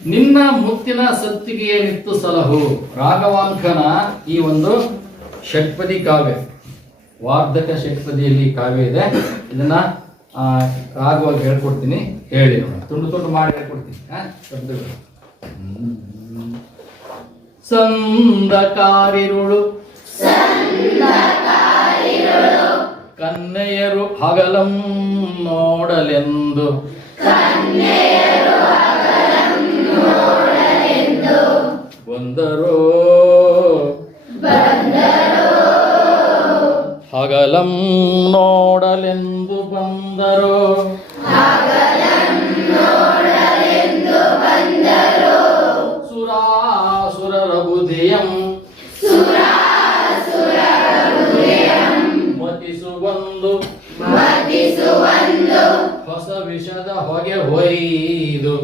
ನಿನ್ನ ಮುತ್ತಿನ ಸತ್ತಿಗೆ ನಿತ್ತು ಸಲಹು. ರಾಘವಾಂಕನ ಈ ಒಂದು ಷಟ್ಪದಿ ಕಾವ್ಯ, ವಾರ್ಧಕ ಷಟ್ಪದಿಯಲ್ಲಿ ಕಾವ್ಯ ಇದೆ. ಇದನ್ನ ರಾಗವಾಗಿ ಹೇಳ್ಕೊಡ್ತೀನಿ, ಹೇಳಿ ತುಂಡು ತುಂಡು ಮಾಡಿ ಹೇಳ್ಕೊಡ್ತೀನಿ ಶಬ್ದಗಳು. ಸಂದಕಾರಿರುಳು ಕನ್ನೆಯರು ಹಗಲಂ ನೋಡಲೆಂದು ಬಂದರೋ ಹಗಲಂ ನೋಡಲೆಂದು ಬಂದರೋ ಸುರಾಸುರರ ಬುಧಿಯಂ ಮತಿಸುವಂದು ಹೊಸ ವಿಷದ ಹೊಗೆ ಹೊಯ್ದು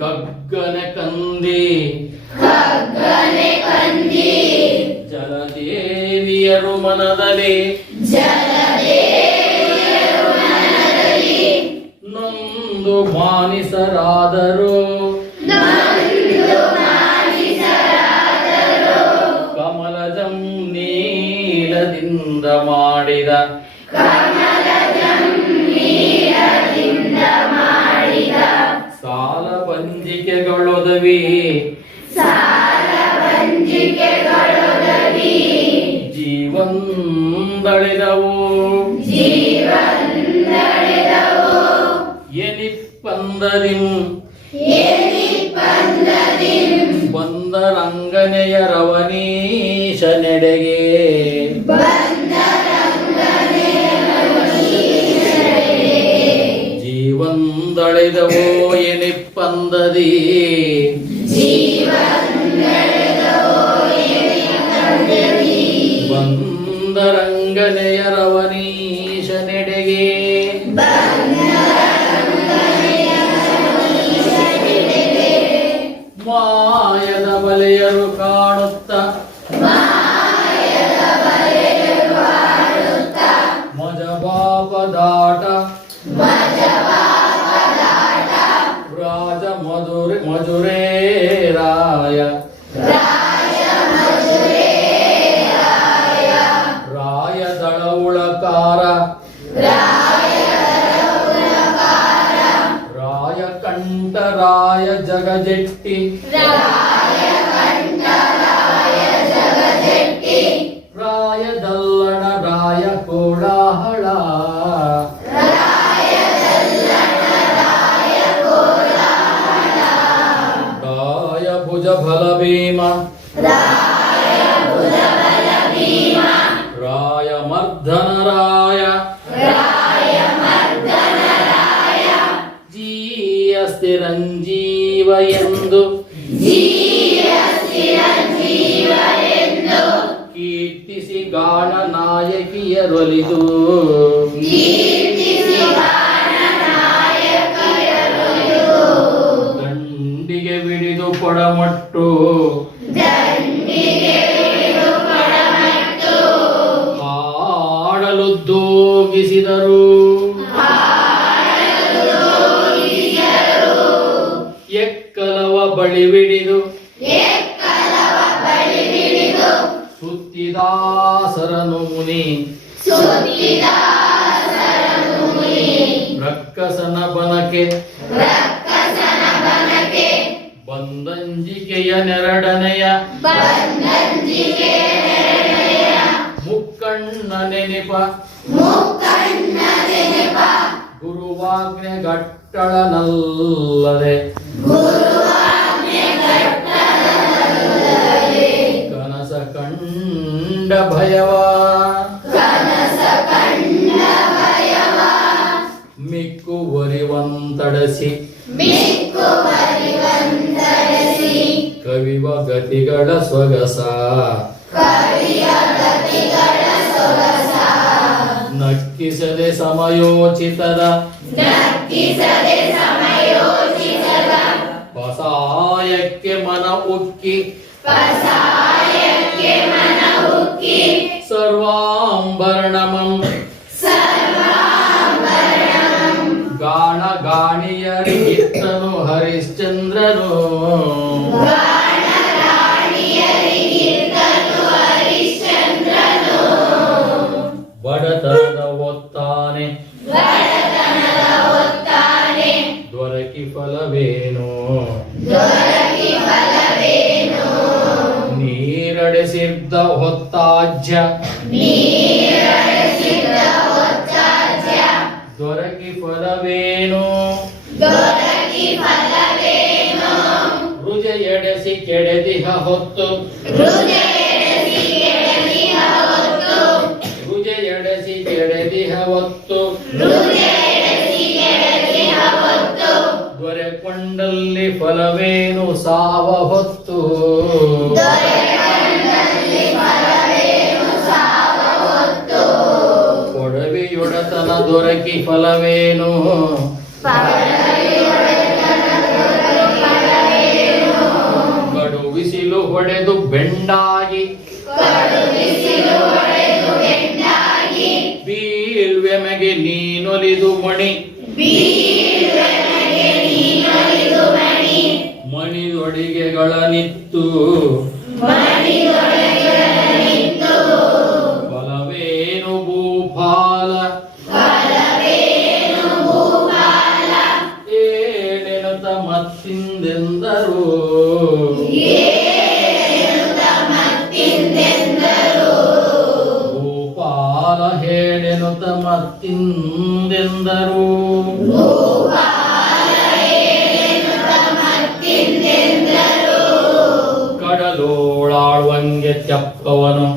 ಕಗ್ಗನೆ ಕಂದಿ ಜಲದೇವಿಯರು ಮನದಲ್ಲಿ ನೊಂದು ಮಾನಿಸರಾದರು ಕಮಲಜಂ ನೀಲದಿಂದ ಮಾಡಿದ ಸಾಲ ಬಂಜಿಕೆಗಳೊದವಿ ಜೀವಂದಳಿದವು ಎನಿಪ್ಪಂದರಿಂ ಬಂದರಂಗನೆಯ ರವನೀಶ ನೆಡೆಗೆ ಜೀವಂದಳಿದವೋ ಎನಿಪ್ಪಂದದಿ ಬಂದರಂಗನೆಯ ರವನೀಶ ನೆಡೆಗೆ ಮಾಯದ ಬಲೆಯರು ಕಾಣುತ್ತ ಮಜಬಾಪದಾಟ ರಾಜ ಮಧುರೇ ರಾಯ ರಾಯ ದಳವುಳಕಾರ ರಾಯ ಕಂಠ ರಾಯ ಜಗಜೆಟ್ಟಿ ರಾಯ ದಲ್ಲಣ ರಾಯ ಕೋಲಾಹಳ ರಾಯ ಭುಜ ಬಲ ಭೀಮ ರಾಯ ಮರ್ಧನ ರಾಯ ಜೀಯ ಸ್ಥಿರಂಜೀವ ಎಂದು ಕೀರ್ತಿಸಿ ಗಾನ ನಾಯಕಿಯರೊಲಿದು ದಂಡಿಗೆ ಬಿಡಿದು ಕೊಡಮಟ್ಟು ಹಾಡಲುದ್ದೋಗಿಸಿದರು ಎಕ್ಕಲವ ಬಳಿ ಬಿಡಿದು ಸುತ್ತಿದಾಸರನು ಮುನಿ ರಕ್ಕಸನ ಬನಕೆ ಬಂದಂಜಿಕೆಯ ನೆರಡನೆಯ ಮುಕ್ಕಣ್ಣ ನೆನಪ ಗುರುವಾಜ್ಞೆ ಗಟ್ಟಳನಲ್ಲದೆ ಕನಸ ಕಂಡ ಭಯವ ಮಿಕ್ಕುವರಿವಂತಡಸಿ ಕವಿವ ಗತಿಗಳ ಸೊಗಸ ನಕ್ಕಿಸದೆ ಸಮಯೋಚಿತದ ಪಸಾಯಕ್ಕೆ ಮನ ಉಕ್ಕಿ ಸರ್ವಾಂಬರಣಮಂ ಗಾಣ ಗಾಣಿಯರಿಗಿತ್ತನು ಹರಿಶ್ಚಂದ್ರನು ಬಡತನದ ಒತ್ತಾನೆ ದೊರಕಿ ಫಲವೇನು ನೀರಡೆಸಿದ್ದ ಹೊತ್ತಾಜ್ಯ ದೊರಕಿ ಫಲವೇನು ರುಜ ಎಡೆಸಿ ಕೆಡೆದಿಹ ಹೊತ್ತು ರುಜ ಎಡೆಸಿ ಕೆಡೆದಿಹ ಹೊತ್ತು ದೊರೆಕೊಂಡಲ್ಲಿ ಫಲವೇನು ಸಾವ ಹೊತ್ತು ಕೊಡವೆಯೊಡತನ ದೊರಕಿ ಫಲವೇನು ಕಡು ಬಿಸಿಲು ಹೊಡೆದು ಬೆಂಡಾಗಿ ಬೀಳ್ವೆಮೆಗೆ ನೀನೊಲಿದು ಮಣಿ ಮಣಿದೊಡಿಗೆಗಳನಿತ್ತು ಫಲವೇನು ಭೂಪಾಲ ಏನೆನುತ ಮತ್ತಿಂದೆಂದರು ಭೂಪಾಲ ಹೇಳೆನುತ ಮತ್ತಿಂದೆಂದರು ಕಡಲೋಳಾಳ್ವಂಗೆ ತೆಪ್ಪವನು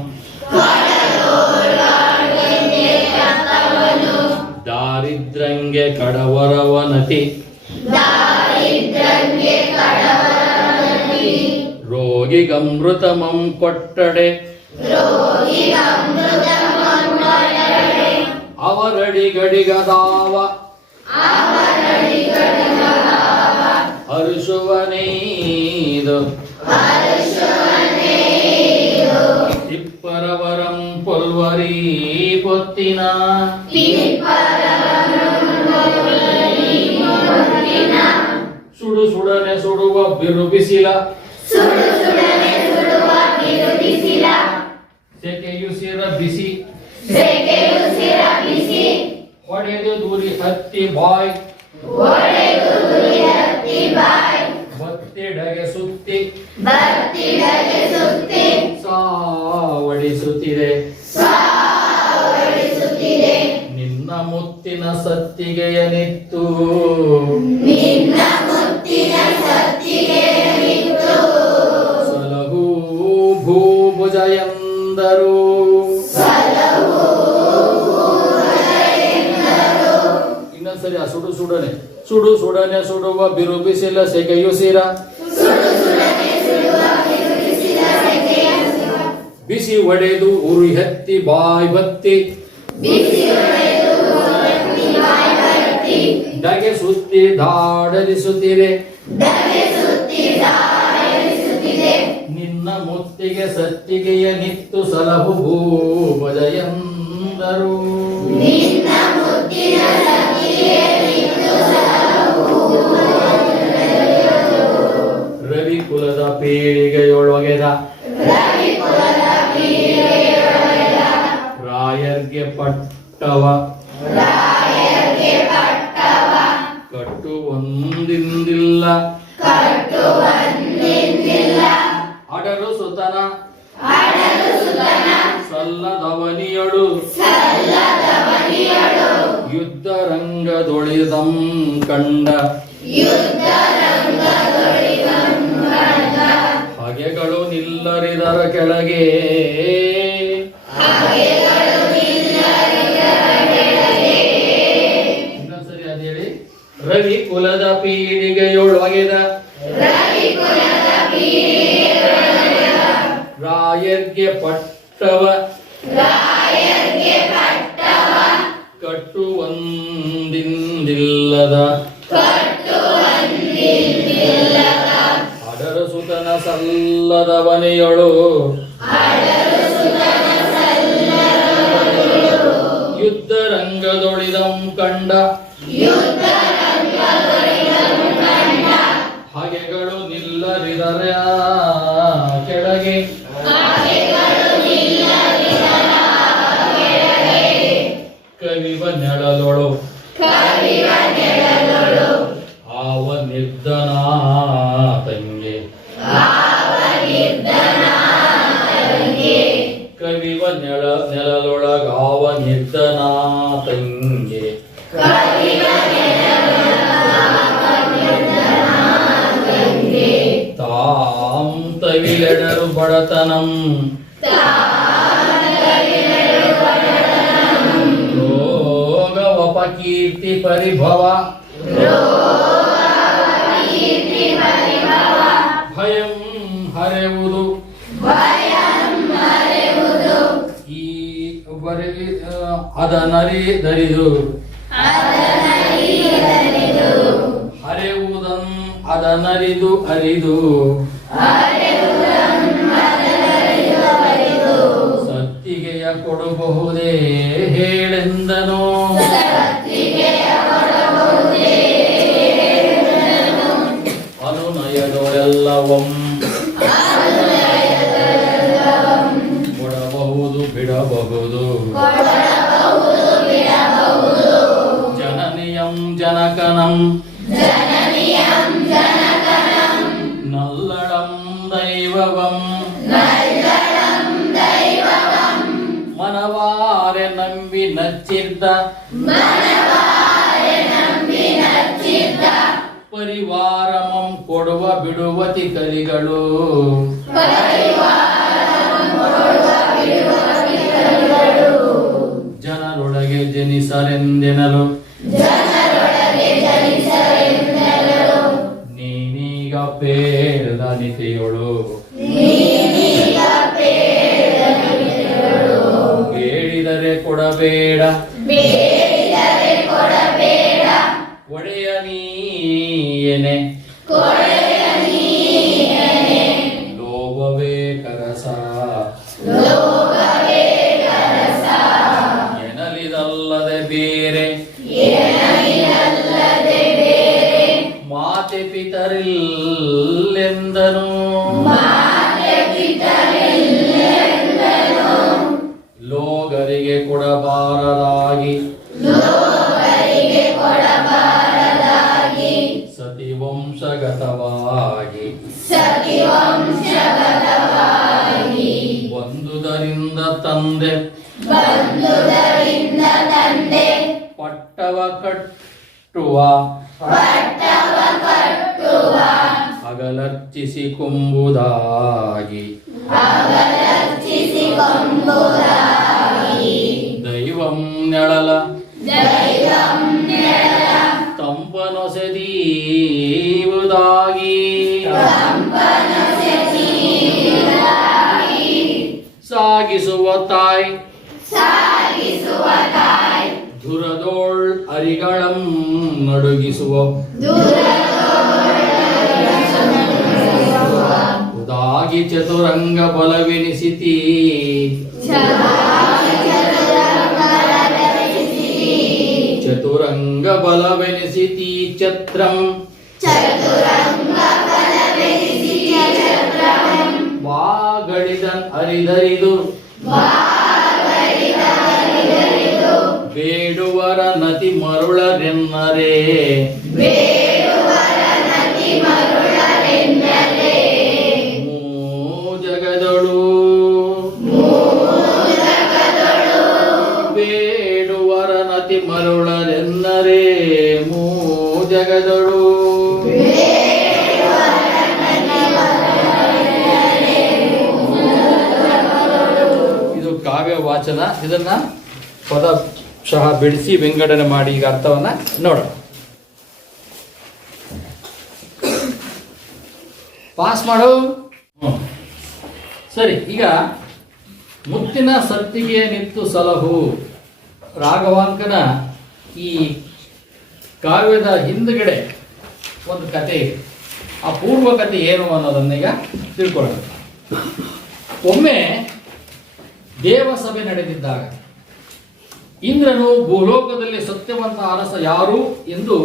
ದಾರಿದ್ರಂಗೆ ಕಡವರವನತಿ ರೋಗಿಗಮೃತಮಂ ಕೊಟ್ಟಡೆ ಅವರಡಿಗಡಿಗದಾವ ಹರುಷುವನೈದು ತಿಪ್ಪರವರಂ ಪೊಲ್ವರಿ ಪೊತ್ತಿನ ಸುಡು ಸುಡನೆ ಸುಡುವ ಬಿರು ಬಿಸಿಲ ಸೆಕೆಯುಸಿರ ಬಿಸಿ ಹೊಡೆದು ದೂರಿ ಹತ್ತಿ ಬಾಯ್ ಬತ್ತಿಡಗೆ ಸುತ್ತಿ ಸಾವಡಿಸುತ್ತಿದೆ ನಿನ್ನ ಮುತ್ತಿನ ಸತ್ತಿಗೆಯನಿತ್ತು ಸಲಹು ಭೂಭುಜ ಎಂದರು ಇನ್ನೊಂದ್ಸರಿ ಆ ಸುಡು ಸುಡನೆ ಸುಡು ಸುಡನೆ ಸುಡುವ ಬಿರು ಬಿಸಿಲ ಸೆಕೆಯುಸಿರ ಬಿಸಿ ಒಡೆದು ಉರಿ ಹತ್ತಿ ಬಾಯ್ ಬತ್ತಿ ಡಗೆ ಸುತ್ತಿ ದಾಡಲಿಸುತ್ತಿದೆ ನಿನ್ನ ಮುತ್ತಿಗೆ ಸತ್ತಿಗೆಯ ನಿತ್ತು ಸಲಹು ಭೂಭುಜ ಎಂದರು ರವಿ ಕುಲದ ಪೀಳಿಗೆಯೊಳಗೆದ ರಾಯರ್ಗೆ ಪಟ್ಟವ ಕಟ್ಟು ಒಂದಿಂದಿಲ್ಲ ಅಡಲು ಸುತನ ಸಲ್ಲದವನಿಯಳು ಯುದ್ಧ ರಂಗದೊಳಿದಂ ಕಂಡ ಹಗೆಗಳು ನಿಲ್ಲರಿದರ ಕೆಳಗೆ ಇನ್ನೊಂದ್ಸರಿ ಅದೇಳಿ ರವಿ ಕುಲದ ಪೀಳಿಗೆಯೊಳಗೆದ ರಾಯರ್ಗೆ ಪಟ್ಟವ ಕಟ್ಟು ಒಂದಿಂದಿಲ್ಲದ ಅದರ ಸುತನ ಸಲ್ಲದವನೆಯಳು ಯುದ್ಧ ರಂಗದೊಳಿದಂ ಕಂಡ ನಿಲ್ಲರಿದರ ಕೆಳಗೆ ಕವಿವ ನೆಳಲೊಳು ಆವ ನಿರ್ಧನ ತಂಗೆ ಕವಿವ ನೆಳಲೊಳಗಾವ ನಿರ್ಧನ ತಂಗೆ ತಾಂ ತವಿಲೆಡರು ಬಡತನಂ ರೋಗವಪಕೀರ್ತಿ ಪರಿಭವ ಭಯಂ ಹರೆವುದು ಈ ಅದನರಿದರಿದು ಹರೆವುದಂ ಅದನರಿದು ಅರಿದು ಸತ್ತಿಗೆಯ ಕೊಡಬಹುದೇ ಹೇಳೆಂದನು ಅನುನಯದೊಳೆಲ್ಲವಂ ಕೊಡಬಹುದು ಬಿಡಬಹುದು ಜನನಿಯಂ ಜನಕನಂ ನಲ್ಲಳಂ ದೈವವಂ ಮನವಾರೆ ನಂಬಿ ನಚ್ಚಿದ್ದ ಪರಿವಾರಮಂ ಕೊಡುವ ಬಿಡುವತಿ ಕಲಿಗಳು ಜನರೊಳಗೆ ಜನಿಸರೆಂದೆನಲು ನೀನೀಗ ಪೇಳ್ದ ನಿತೆಯೊಳು ಬೇಡಿದರೆ ಕೊಡಬೇಡ ಒಡೆಯ ನೀಯನೆ ಲೋಭವೇ ಕರಸ ಎನಲಿದಲ್ಲದೆ ಬೇರೆ ಮಾತೆ ಪಿತರಿಲ್ಲೆಂದನು ಲೋಗರಿಗೆ ಕೊಡಬಾರದಾಗಿ ಸತಿವಂಶಗತವಾಗಿ ಬಂದುದರಿಂದ ತಂದೆ ಪಟ್ಟವ ಕಟ್ಟುವ ಹಗಲರ್ಚಿಸಿ ಕೊಂಬುದಾಗಿ ದೈವಂ ನೆಳಲ ತಂಪನೊಸೆದೀವುದಾಗಿ ಸಾಗಿಸುವ ತಾಯ್ ಧುರದೋಳ್ ಅರಿಗಳಂ ನಡುಗಿಸುವ ಉದಾಗಿ ಚತುರಂಗ ಬಲವೆನಿಸಿತಿ ಚತುರಂಗ ಬಲವೆನಿಸಿತಿ ಛತ್ರಂ ವಾಗಳಿದನ್ ಅರಿದರಿದು ಬೇಡುವರ ನತಿ ಮರುಳರೆನ್ನರೆ ಜಗದಳು ಬೇಡುವರ ನತಿ ಮರುಳರೆನ್ನರೆ ಮೂ ಜಗದಳು ಇದು ಕಾವ್ಯ ವಾಚನ. ಇದನ್ನ ಪದಶಃ ಬಿಡಿಸಿ ವಿಂಗಡಣೆ ಮಾಡಿ ಈಗ ಅರ್ಥವನ್ನ ನೋಡೋಣ. ಪಾಸ್ ಮಾಡು. ಸರಿ, ಈಗ ಮುತ್ತಿನ ಸತ್ತಿಗೆ ನಿತ್ತು ಸಲಹು ರಾಘವಾಂಕನ ಈ ಕಾವ್ಯದ ಹಿಂದುಗಡೆ ಒಂದು ಕತೆ ಇದೆ. ಆ ಪೂರ್ವ ಕತೆ ಏನು ಅನ್ನೋದನ್ನೀಗ ತಿಳ್ಕೊಳ್ಳೋಣ. ಒಮ್ಮೆ ದೇವಸಭೆ ನಡೆದಿದ್ದಾಗ ಇಂದ್ರನು ಭೂಲೋಕದಲ್ಲಿ ಸತ್ಯವಂತ ಅರಸ ಯಾರು ಎಂದು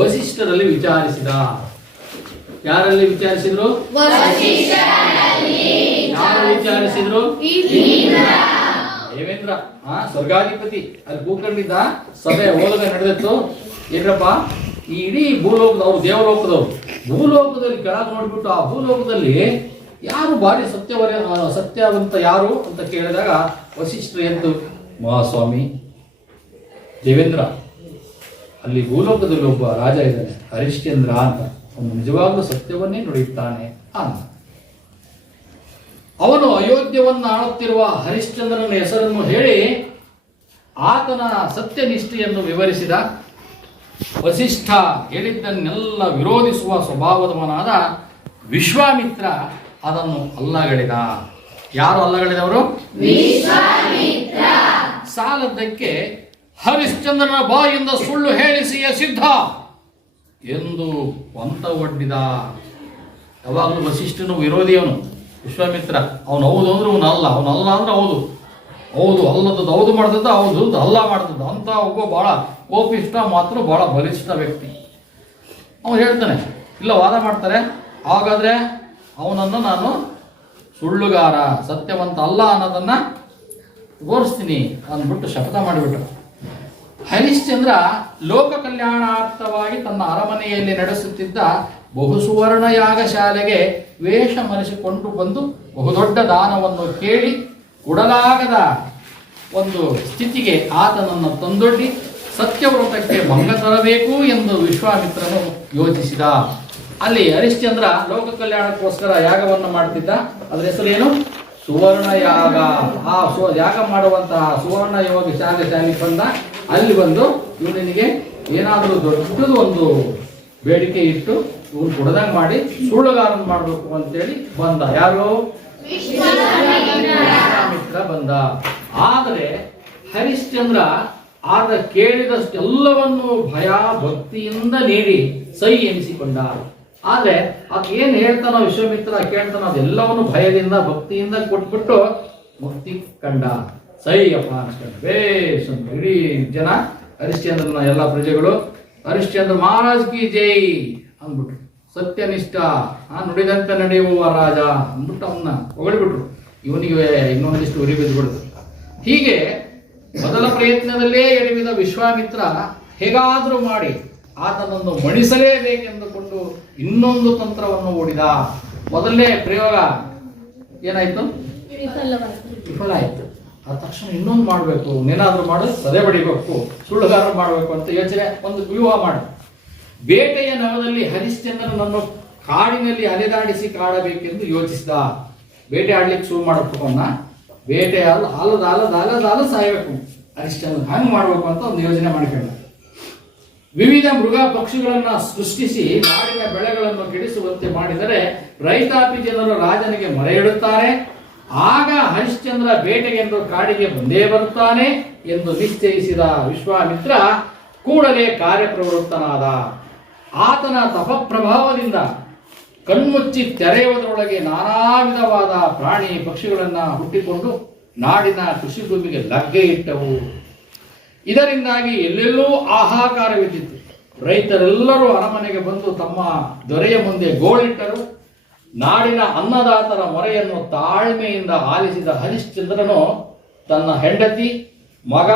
ವಸಿಷ್ಠರಲ್ಲಿ ವಿಚಾರಿಸಿದ. ಯಾರಲ್ಲಿ ವಿಚಾರಿಸಿದ್ರು? ಯಾರು ವಿಚಾರಿಸಿದ್ರು? ದೇವೇಂದ್ರ ಸ್ವರ್ಗಾಧಿಪತಿ ಅಲ್ಲಿ ಕೂತ್ಕೊಂಡಿದ್ದ ಸಭೆ ಓಲಗ ನಡೆದಿತ್ತು. ಏನ್ರಪ್ಪ, ಈ ಇಡೀ ಭೂಲೋಕದವ್ರು, ದೇವಲೋಕದವ್ರು, ಭೂಲೋಕದಲ್ಲಿ ಕೆಳಗೆ ನೋಡ್ಬಿಟ್ಟು ಆ ಭೂಲೋಕದಲ್ಲಿ ಯಾರು ಭಾರಿ ಸತ್ಯವಂತ ಯಾರು ಅಂತ ಕೇಳಿದಾಗ ವಸಿಷ್ಠರು ಎದ್ದು, ಮಹಾಸ್ವಾಮಿ ದೇವೇಂದ್ರ, ಅಲ್ಲಿ ಭೂಲೋಕದಲ್ಲಿ ಒಬ್ಬ ರಾಜ ಇದ್ದಾನೆ, ಹರಿಶ್ಚಂದ್ರ ಅಂತ. ಅವನು ನಿಜವಾಗ್ಲೂ ಸತ್ಯವನ್ನೇ ನುಡಿಯುತ್ತಾನೆ ಅಂತ. ಅವನು ಅಯೋಧ್ಯವನ್ನು ಆಳುತ್ತಿರುವ ಹರಿಶ್ಚಂದ್ರನ ಹೆಸರನ್ನು ಹೇಳಿ ಆತನ ಸತ್ಯನಿಷ್ಠೆಯನ್ನು ವಿವರಿಸಿದ. ವಸಿಷ್ಠ ಹೇಳಿದ್ದನ್ನೆಲ್ಲ ವಿರೋಧಿಸುವ ಸ್ವಭಾವದವನಾದ ವಿಶ್ವಾಮಿತ್ರ ಅದನ್ನು ಅಲ್ಲಗಳೆದ. ಯಾರು ಅಲ್ಲಗಳೆದವರು? ಸಾಲದ್ದಕ್ಕೆ ಹರಿಶ್ಚಂದ್ರನ ಬಾಯಿಂದ ಸುಳ್ಳು ಹೇಳಿಸಿಯೇ ಸಿದ್ಧ ಎಂದು ಕೊಂತ ಒಡ್ಡಿದ. ಯಾವಾಗಲೂ ವಸಿಷ್ಠನು ವಿರೋಧಿಯವನು ವಿಶ್ವಾಮಿತ್ರ. ಅವನು ಹೌದು ಅಂದ್ರೆ ಅವನಲ್ಲ, ಅವನಲ್ಲ ಅಂದ್ರೆ ಹೌದು, ಹೌದು ಅಲ್ಲದದ್ದು ಹೌದು ಮಾಡ್ತದ್ದು, ಹೌದು ಅಲ್ಲ ಮಾಡ್ತದ್ದು ಅಂತ ಒಬ್ಬ ಬಹಳ ಕೋಪಿಷ್ಟ, ಮಾತ್ರ ಬಹಳ ಬಲಿಷ್ಠ ವ್ಯಕ್ತಿ. ಅವನು ಹೇಳ್ತಾನೆ, ಇಲ್ಲ ವಾದ ಮಾಡ್ತಾರೆ, ಹಾಗಾದ್ರೆ ಅವನನ್ನು ನಾನು ಸುಳ್ಳುಗಾರ, ಸತ್ಯವಂತ ಅಲ್ಲ ಅನ್ನೋದನ್ನ ತೋರಿಸ್ತೀನಿ ಅಂದ್ಬಿಟ್ಟು ಶಪಥ ಮಾಡಿಬಿಟ್ರು. ಹರಿಶ್ಚಂದ್ರ ಲೋಕ ಕಲ್ಯಾಣಾರ್ಥವಾಗಿ ತನ್ನ ಅರಮನೆಯಲ್ಲಿ ನಡೆಸುತ್ತಿದ್ದ ಬಹುಸುವರ್ಣ ಯಾಗಶಾಲೆಗೆ ವೇಷ ಮರೆಸಿಕೊಂಡು ಬಂದು ಬಹುದೊಡ್ಡ ದಾನವನ್ನು ಕೇಳಿ ಕೊಡಲಾಗದ ಒಂದು ಸ್ಥಿತಿಗೆ ಆತನನ್ನು ತಂದೊಡ್ಡಿ ಸತ್ಯವ್ರತಕ್ಕೆ ಭಂಗ ತರಬೇಕು ಎಂದು ವಿಶ್ವಾಮಿತ್ರನು ಯೋಚಿಸಿದ. ಅಲ್ಲಿ ಹರಿಶ್ಚಂದ್ರ ಲೋಕ ಕಲ್ಯಾಣಕ್ಕೋಸ್ಕರ ಯಾಗವನ್ನು ಮಾಡ್ತಿದ್ದ. ಅದರ ಹೆಸರೇನು? ಸುವರ್ಣ ಯಾಗ. ಆ ಯಾಗ ಮಾಡುವಂತಹ ಸುವರ್ಣ ಯೋಗ ಶಾಲೆಗೆ ಬಂದ. ಅಲ್ಲಿ ಬಂದು ಇವನಿಗೆ ಏನಾದರೂ ದೊಡ್ಡದು ಒಂದು ಬೇಡಿಕೆ ಇಟ್ಟು ಇವನು ಕೊಡದಂಗೆ ಮಾಡಿ ಸುಳ್ಳುಗಾರನ್ ಮಾಡಬೇಕು ಅಂತೇಳಿ ಬಂದ. ಯಾರು? ವಿಶ್ವಾಮಿತ್ರ ಬಂದ. ಆದರೆ ಹರಿಶ್ಚಂದ್ರ ಆತ ಕೇಳಿದಷ್ಟೆಲ್ಲವನ್ನು ಭಯ ಭಕ್ತಿಯಿಂದ ನೀಡಿ ಸೈ ಎನಿಸಿಕೊಂಡ. ಆದ್ರೆ ಆತ ಏನ್ ಹೇಳ್ತಾನೋ ವಿಶ್ವಾಮಿತ್ರ ಕೇಳ್ತಾನೋ ಅದೆಲ್ಲವನ್ನು ಭಯದಿಂದ ಭಕ್ತಿಯಿಂದ ಕೊಟ್ಬಿಟ್ಟು ಮುಕ್ತಿ ಕಂಡ. ಸೈ ಅಪ್ಪ ಅನ್ಸ್ಕೊಂಡ. ಬೇಸ್ ಇಡೀ ಜನ ಹರಿಶ್ಚಂದ್ರನ ಎಲ್ಲ ಪ್ರಜೆಗಳು ಹರಿಶ್ಚಂದ್ರ ಮಹಾರಾಜ್ ಕಿ ಜೈ ಅಂದ್ಬಿಟ್ರು. ಸತ್ಯನಿಷ್ಠ, ನುಡಿದಂತೆ ನಡೆಯುವ ರಾಜ ಅಂದ್ಬಿಟ್ಟು ಅವನ್ನ ಹೊಗಳ್ಬಿಟ್ರು. ಇವನಿಗೆ ಇನ್ನೊಂದಿಷ್ಟು ಉರಿ ಬಿದ್ದುಬಿಡ್ತು. ಹೀಗೆ ಮೊದಲ ಪ್ರಯತ್ನದಲ್ಲೇ ಎಡವಿದ ವಿಶ್ವಾಮಿತ್ರ ಹೇಗಾದರೂ ಮಾಡಿ ಆತನನ್ನು ಮಣಿಸಲೇಬೇಕೆಂದುಕೊಂಡು ಇನ್ನೊಂದು ತಂತ್ರವನ್ನು ಹೂಡಿದ. ಮೊದಲನೇ ಪ್ರಯೋಗ ಏನಾಯ್ತು? ವಿಫಲ ಆಯ್ತು. ಆ ತಕ್ಷಣ ಇನ್ನೊಂದು ಮಾಡಬೇಕು, ಏನಾದ್ರೂ ಮಾಡಿ ಸದೆ ಬಡಿಬೇಕು, ಸುಳ್ಳುಗಾರ ಮಾಡಬೇಕು ಅಂತ ಯೋಚನೆ, ಒಂದು ವ್ಯೂಹ ಮಾಡಿ ಬೇಟೆಯ ನಗರದಲ್ಲಿ ಹರಿಶ್ಚಂದ್ರನನ್ನು ಕಾಡಿನಲ್ಲಿ ಅಲೆದಾಡಿಸಿ ಕಾಡಬೇಕೆಂದು ಯೋಚಿಸಿದ. ಬೇಟೆ ಆಡ್ಲಿಕ್ಕೆ ಶುರು ಮಾಡಬೇಕನ್ನ, ಬೇಟೆ ಆಲದ ಸಾಯಬೇಕು ಹರಿಶ್ಚಂದ್ರ, ಹಂಗೆ ಮಾಡಬೇಕು ಅಂತ ಒಂದು ಯೋಜನೆ ಮಾಡಿಕೊಂಡ. ವಿವಿಧ ಮೃಗ ಪಕ್ಷಿಗಳನ್ನ ಸೃಷ್ಟಿಸಿ ನಾಡಿನ ಬೆಳೆಗಳನ್ನು ಕೆಡಿಸುವಂತೆ ಮಾಡಿದರೆ ರೈತಾಪಿ ಜನರು ರಾಜನಿಗೆ ಮೊರೆ ಇಡುತ್ತಾರೆ. ಆಗ ಹರಿಶ್ಚಂದ್ರ ಬೇಟೆಗೆಂದು ಕಾಡಿಗೆ ಬಂದೇ ಬರುತ್ತಾನೆ ಎಂದು ನಿಶ್ಚಯಿಸಿದ ವಿಶ್ವಾಮಿತ್ರ ಕೂಡಲೇ ಕಾರ್ಯಪ್ರವೃತ್ತನಾದ. ಆತನ ತಪಪ್ರಭಾವದಿಂದ ಕಣ್ಮುಚ್ಚಿ ತೆರೆಯುವುದರೊಳಗೆ ನಾನಾ ವಿಧವಾದ ಪ್ರಾಣಿ ಪಕ್ಷಿಗಳನ್ನ ಹುಟ್ಟಿಕೊಂಡು ನಾಡಿನ ಕೃಷಿ ಭೂಮಿಗೆ ಲಗ್ಗೆ ಇಟ್ಟವು. ಇದರಿಂದಾಗಿ ಎಲ್ಲೆಲ್ಲೂ ಹಾಹಾಕಾರವಿದ್ದಿತು. ರೈತರೆಲ್ಲರೂ ಅರಮನೆಗೆ ಬಂದು ತಮ್ಮ ದೊರೆಯ ಮುಂದೆ ಗೋಳಿಟ್ಟರು. ನಾಡಿನ ಅನ್ನದಾತರ ಮೊರೆಯನ್ನು ತಾಳ್ಮೆಯಿಂದ ಆಲಿಸಿದ ಹರಿಶ್ಚಂದ್ರನು ತನ್ನ ಹೆಂಡತಿ, ಮಗ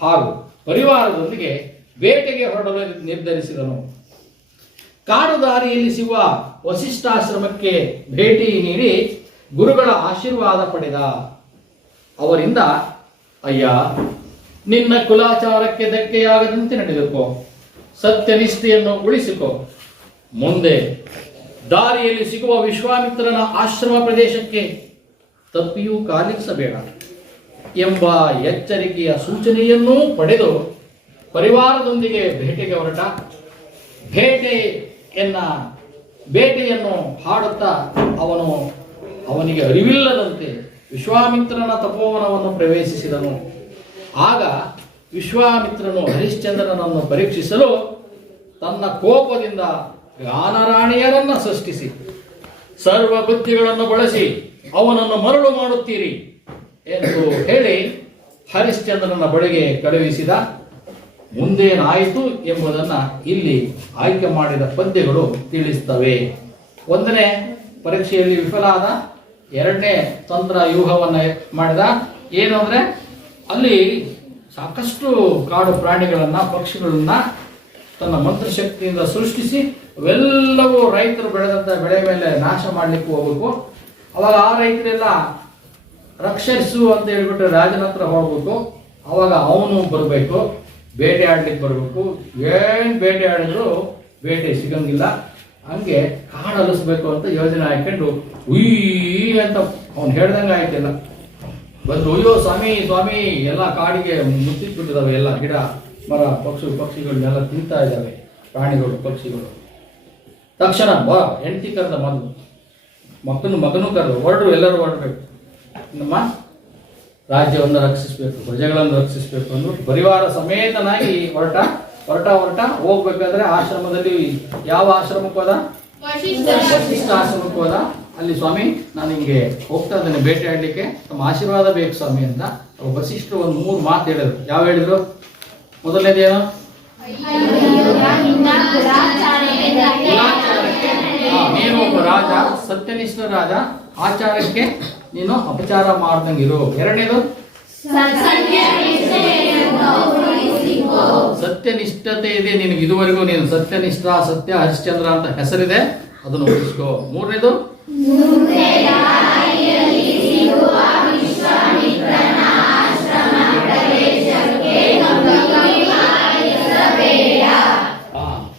ಹಾಗೂ ಪರಿವಾರದೊಂದಿಗೆ ಬೇಟೆಗೆ ಹೊರಡಲು ನಿರ್ಧರಿಸಿದನು. ಕಾಡು ದಾರಿಯಲ್ಲಿ ಸಿಗುವ ವಸಿಷ್ಠಾಶ್ರಮಕ್ಕೆ ಭೇಟಿ ನೀಡಿ ಗುರುಗಳ ಆಶೀರ್ವಾದ ಪಡೆದ. ಅವರಿಂದ, ಅಯ್ಯ, ನಿನ್ನ ಕುಲಾಚಾರಕ್ಕೆ ಧಕ್ಕೆಯಾಗದಂತೆ ನಡೆದುಕೋ, ಸತ್ಯನಿಷ್ಠೆಯನ್ನು ಉಳಿಸಿಕೋ, ಮುಂದೆ ದಾರಿಯಲ್ಲಿ ಸಿಗುವ ವಿಶ್ವಾಮಿತ್ರನ ಆಶ್ರಮ ಪ್ರದೇಶಕ್ಕೆ ತಪ್ಪಿಯೂ ಕಾಲಿರಿಸಬೇಡ ಎಂಬ ಎಚ್ಚರಿಕೆಯ ಸೂಚನೆಯನ್ನೂ ಪಡೆದು ಪರಿವಾರದೊಂದಿಗೆ ಬೇಟೆಗೆ ಹೊರಟ. ಬೇಟೆಯನ್ನು ಹಾಡುತ್ತಾ ಅವನಿಗೆ ಅರಿವಿಲ್ಲದಂತೆ ವಿಶ್ವಾಮಿತ್ರನ ತಪೋವನವನ್ನು ಪ್ರವೇಶಿಸಿದನು. ಆಗ ವಿಶ್ವಾಮಿತ್ರನು ಹರಿಶ್ಚಂದ್ರನನ್ನು ಪರೀಕ್ಷಿಸಲು ತನ್ನ ಕೋಪದಿಂದ ಗಾನರಾಣಿಯರನ್ನು ಸೃಷ್ಟಿಸಿ ಸರ್ವ ಬುದ್ಧಿಗಳನ್ನು ಬಳಸಿ ಅವನನ್ನು ಮರಳು ಮಾಡುತ್ತೀರಿ ಎಂದು ಹೇಳಿ ಹರಿಶ್ಚಂದ್ರನ ಬಳಿಗೆ ಕಳುಹಿಸಿದ. ಮುಂದೇನಾಯಿತು ಎಂಬುದನ್ನು ಇಲ್ಲಿ ಆಯ್ಕೆ ಮಾಡಿದ ಪದ್ಯಗಳು ತಿಳಿಸ್ತವೆ. ಒಂದನೇ ಪರೀಕ್ಷೆಯಲ್ಲಿ ವಿಫಲ ಆದ, ಎರಡನೇ ತಂತ್ರ ವ್ಯೂಹವನ್ನು ಮಾಡಿದ. ಏನು ಅಂದರೆ ಅಲ್ಲಿ ಸಾಕಷ್ಟು ಕಾಡು ಪ್ರಾಣಿಗಳನ್ನು, ಪಕ್ಷಿಗಳನ್ನು ತನ್ನ ಮಂತ್ರಶಕ್ತಿಯಿಂದ ಸೃಷ್ಟಿಸಿ ಅವೆಲ್ಲವೂ ರೈತರು ಬೆಳೆದಂಥ ಬೆಳೆ ಮೇಲೆ ನಾಶ ಮಾಡಲಿಕ್ಕೆ ಹೋಗ್ಬೇಕು. ಅವಾಗ ಆ ರೈತರೆಲ್ಲ ರಕ್ಷಿಸು ಅಂತ ಹೇಳ್ಬಿಟ್ಟು ರಾಜನ ಹತ್ರ ಹೋಗ್ಬೇಕು. ಅವಾಗ ಅವನು ಬರಬೇಕು, ಬೇಟೆ ಆಡ್ಲಿಕ್ಕೆ ಬರಬೇಕು. ಏನು ಬೇಟೆ ಆಡಿದ್ರು ಬೇಟೆ ಸಿಗಂಗಿಲ್ಲ. ಹಂಗೆ ಕಾಡು ಅಲಿಸ್ಬೇಕು ಅಂತ ಯೋಜನೆ ಹಾಕೊಂಡು ಉಯ್ ಅಂತ ಅವ್ನು ಹೇಳ್ದಂಗೆ ಆಯ್ತಿಲ್ಲ. ಬಂದು ಅಯ್ಯೋ ಸ್ವಾಮಿ ಸ್ವಾಮಿ ಎಲ್ಲ ಕಾಡಿಗೆ ಮುತ್ತಿಟ್ಬಿಟ್ಟಿದ್ದಾವೆ, ಎಲ್ಲ ಗಿಡ ಮರ ಪಕ್ಷಿಗಳನ್ನೆಲ್ಲ ತಿಂತಾ ಇದ್ದಾವೆ, ಪ್ರಾಣಿಗಳು ಪಕ್ಷಿಗಳು. ತಕ್ಷಣ ಹೆಂಡತಿ ಕರೆದ, ಮಗನೂ ಕರೆದು ಹೊರಡ್ರು, ಎಲ್ಲರೂ ಹೊರಡ್ಬೇಕು, ನಮ್ಮ ರಾಜ್ಯವನ್ನು ರಕ್ಷಿಸಬೇಕು, ಪ್ರಜೆಗಳನ್ನು ರಕ್ಷಿಸಬೇಕು ಅಂದ್ರು ಪರಿವಾರ ಸಮೇತನಾಗಿ ಹೊರಟ ಹೋಗ್ಬೇಕಾದ್ರೆ ಆಶ್ರಮದಲ್ಲಿ ಯಾವ ಆಶ್ರಮಕ್ಕೆ ಹೋದ? ವಶಿಷ್ಠ ಆಶ್ರಮಕ್ಕೆ ಹೋದ. ಅಲ್ಲಿ ಸ್ವಾಮಿ ನಾನು ಹಿಂಗೆ ಹೋಗ್ತಾ ಇದ್ದೇನೆ ಬೇಟೆ ಆಡ್ಲಿಕ್ಕೆ, ನಮ್ಮ ಆಶೀರ್ವಾದ ಬೇಕು ಸ್ವಾಮಿ ಅಂತ. ವಶಿಷ್ಠರು ಒಂದು 3 ಮಾತು ಹೇಳಿದ್ರು. ಯಾವ ಹೇಳಿದ್ರು? ಮೊದಲನೇದೇನು? ನೀನು ಒಬ್ಬ ರಾಜ, ಸತ್ಯನಿಷ್ಠ ರಾಜ, ಆಚಾರಕ್ಕೆ ನೀನು ಅಪಚಾರ ಮಾಡ್ದಂಗಿರು. ಎರಡನೇದು ಸತ್ಯನಿಷ್ಠತೆ ಇದೆ ನಿನಗೆ, ಇದುವರೆಗೂ ನೀನು ಸತ್ಯನಿಷ್ಠ, ಸತ್ಯ ಹರಿಶ್ಚಂದ್ರ ಅಂತ ಹೆಸರಿದೆ, ಅದನ್ನು ಉಳಿಸ್ಕೋ. ಮೂರನೇದು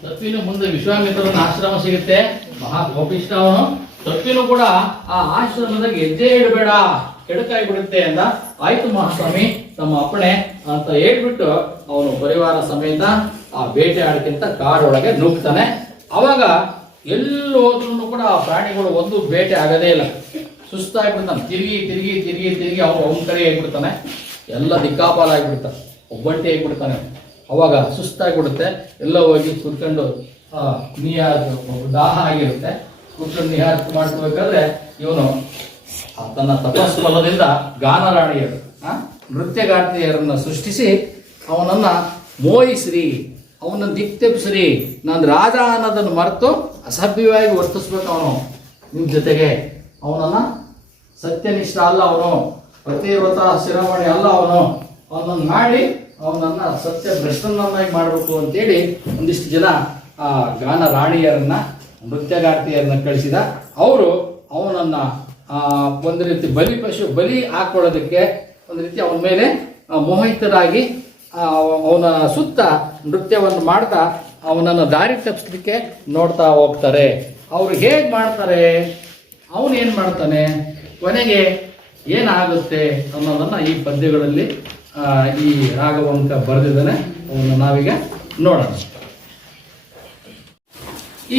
ತಪ್ಪಿನ ಮುಂದೆ ವಿಶ್ವಾಮಿತ್ರನ ಆಶ್ರಮ ಸಿಗುತ್ತೆ. ಮಹಾ ಕೋಪಿಷ್ಠ ಅವನು. ತಪ್ಪಿನೂ ಕೂಡ ಆ ಆಶ್ರಮದಾಗ ಹೆಜ್ಜೆ ಇಡಬೇಡ, ಕೆಡಕಾಯಿ ಬಿಡುತ್ತೆ ಅಂದ. ಆಯ್ತು ಮಹಾಸ್ವಾಮಿ, ತಮ್ಮ ಅಪ್ಪಣೆ ಅಂತ ಹೇಳ್ಬಿಟ್ಟು ಅವನು ಪರಿವಾರ ಸಮೇತ ಆ ಬೇಟೆ ಆಡಕ್ಕಿಂತ ಕಾಡೊಳಗೆ ನುಗ್ತಾನೆ. ಅವಾಗ ಎಲ್ಲಿ ಹೋದ್ರೂ ಕೂಡ ಆ ಪ್ರಾಣಿಗಳು ಒಂದು ಬೇಟೆ ಆಗದೇ ಇಲ್ಲ. ಸುಸ್ತಾಗ್ಬಿಡ್ತಾನೆ, ತಿರುಗಿ ಅವನ ಕಡೆ ಆಗ್ಬಿಡ್ತಾನೆ. ಎಲ್ಲ ದಿಕ್ಕಾಪಾಲ ಆಗಿಬಿಡ್ತಾನೆ, ಒಬ್ಬಂಟಿ ಆಗಿಬಿಡ್ತಾನೆ. ಅವಾಗ ಸುಸ್ತಾಗಿಬಿಡುತ್ತೆ. ಎಲ್ಲ ಹೋಗಿ ಕುತ್ಕೊಂಡು ದಾಹ ಆಗಿರುತ್ತೆ, ಕುತ್ಕೊಂಡು ನಿಹಾರ ಮಾಡ್ಕೋಬೇಕಾದ್ರೆ ಇವನು ತನ್ನ ತಪಸ್ಫಲದಿಂದ ಗಾನರಾಣಿಯರು, ನೃತ್ಯಗಾರ್ತಿಯರನ್ನು ಸೃಷ್ಟಿಸಿ ಅವನನ್ನ ಮೋಹಿಸ್ರಿ, ಅವನನ್ನು ದಿಕ್ತೆಪ್ಪಿಸ್ರಿ, ನಾನು ರಾಜ ಅನ್ನೋದನ್ನು ಮರೆತು ಅಸಭ್ಯವಾಗಿ ವರ್ತಿಸ್ಬೇಕು. ಅವನು ನಿಮ್ಮ ಜೊತೆಗೆ ಅವನನ್ನ ಸತ್ಯನಿಷ್ಠ ಅಲ್ಲ, ಅವನು ಪ್ರತಿವ್ರತ ಶಿರೋಮಣಿ ಅಲ್ಲ, ಅವನನ್ನು ಮಾಡಿ ಅವನನ್ನ ಸತ್ಯ ಭ್ರಷ್ಟನನ್ನಾಗಿ ಮಾಡಬೇಕು ಅಂತೇಳಿ ಒಂದಿಷ್ಟು ಜನ ಆ ಗಾನ ರಾಣಿಯರನ್ನ, ನೃತ್ಯಗಾರ್ತಿಯರನ್ನ ಕಳಿಸಿದ. ಅವರು ಅವನನ್ನ ಒಂದು ರೀತಿ ಬಲಿ ಹಾಕೊಳ್ಳೋದಕ್ಕೆ ಒಂದು ರೀತಿ ಅವನ ಮೇಲೆ ಮೋಹಿತರಾಗಿ ಅವನ ಸುತ್ತ ನೃತ್ಯವನ್ನು ಮಾಡ್ತಾ ಅವನನ್ನು ದಾರಿ ತಪ್ಪಿಸ್ಲಿಕ್ಕೆ ನೋಡ್ತಾ ಹೋಗ್ತಾರೆ. ಅವರು ಹೇಗೆ ಮಾಡ್ತಾರೆ, ಅವನೇನು ಮಾಡ್ತಾನೆ, ಕೊನೆಗೆ ಏನಾಗುತ್ತೆ ಅನ್ನೋದನ್ನು ಈ ಪದ್ಯಗಳಲ್ಲಿ ಈ ರಾಘವಂಕ ಬರೆದಿದ್ದಾನೆ. ಅವನ್ನ ನಾವೀಗ ನೋಡೋಣ.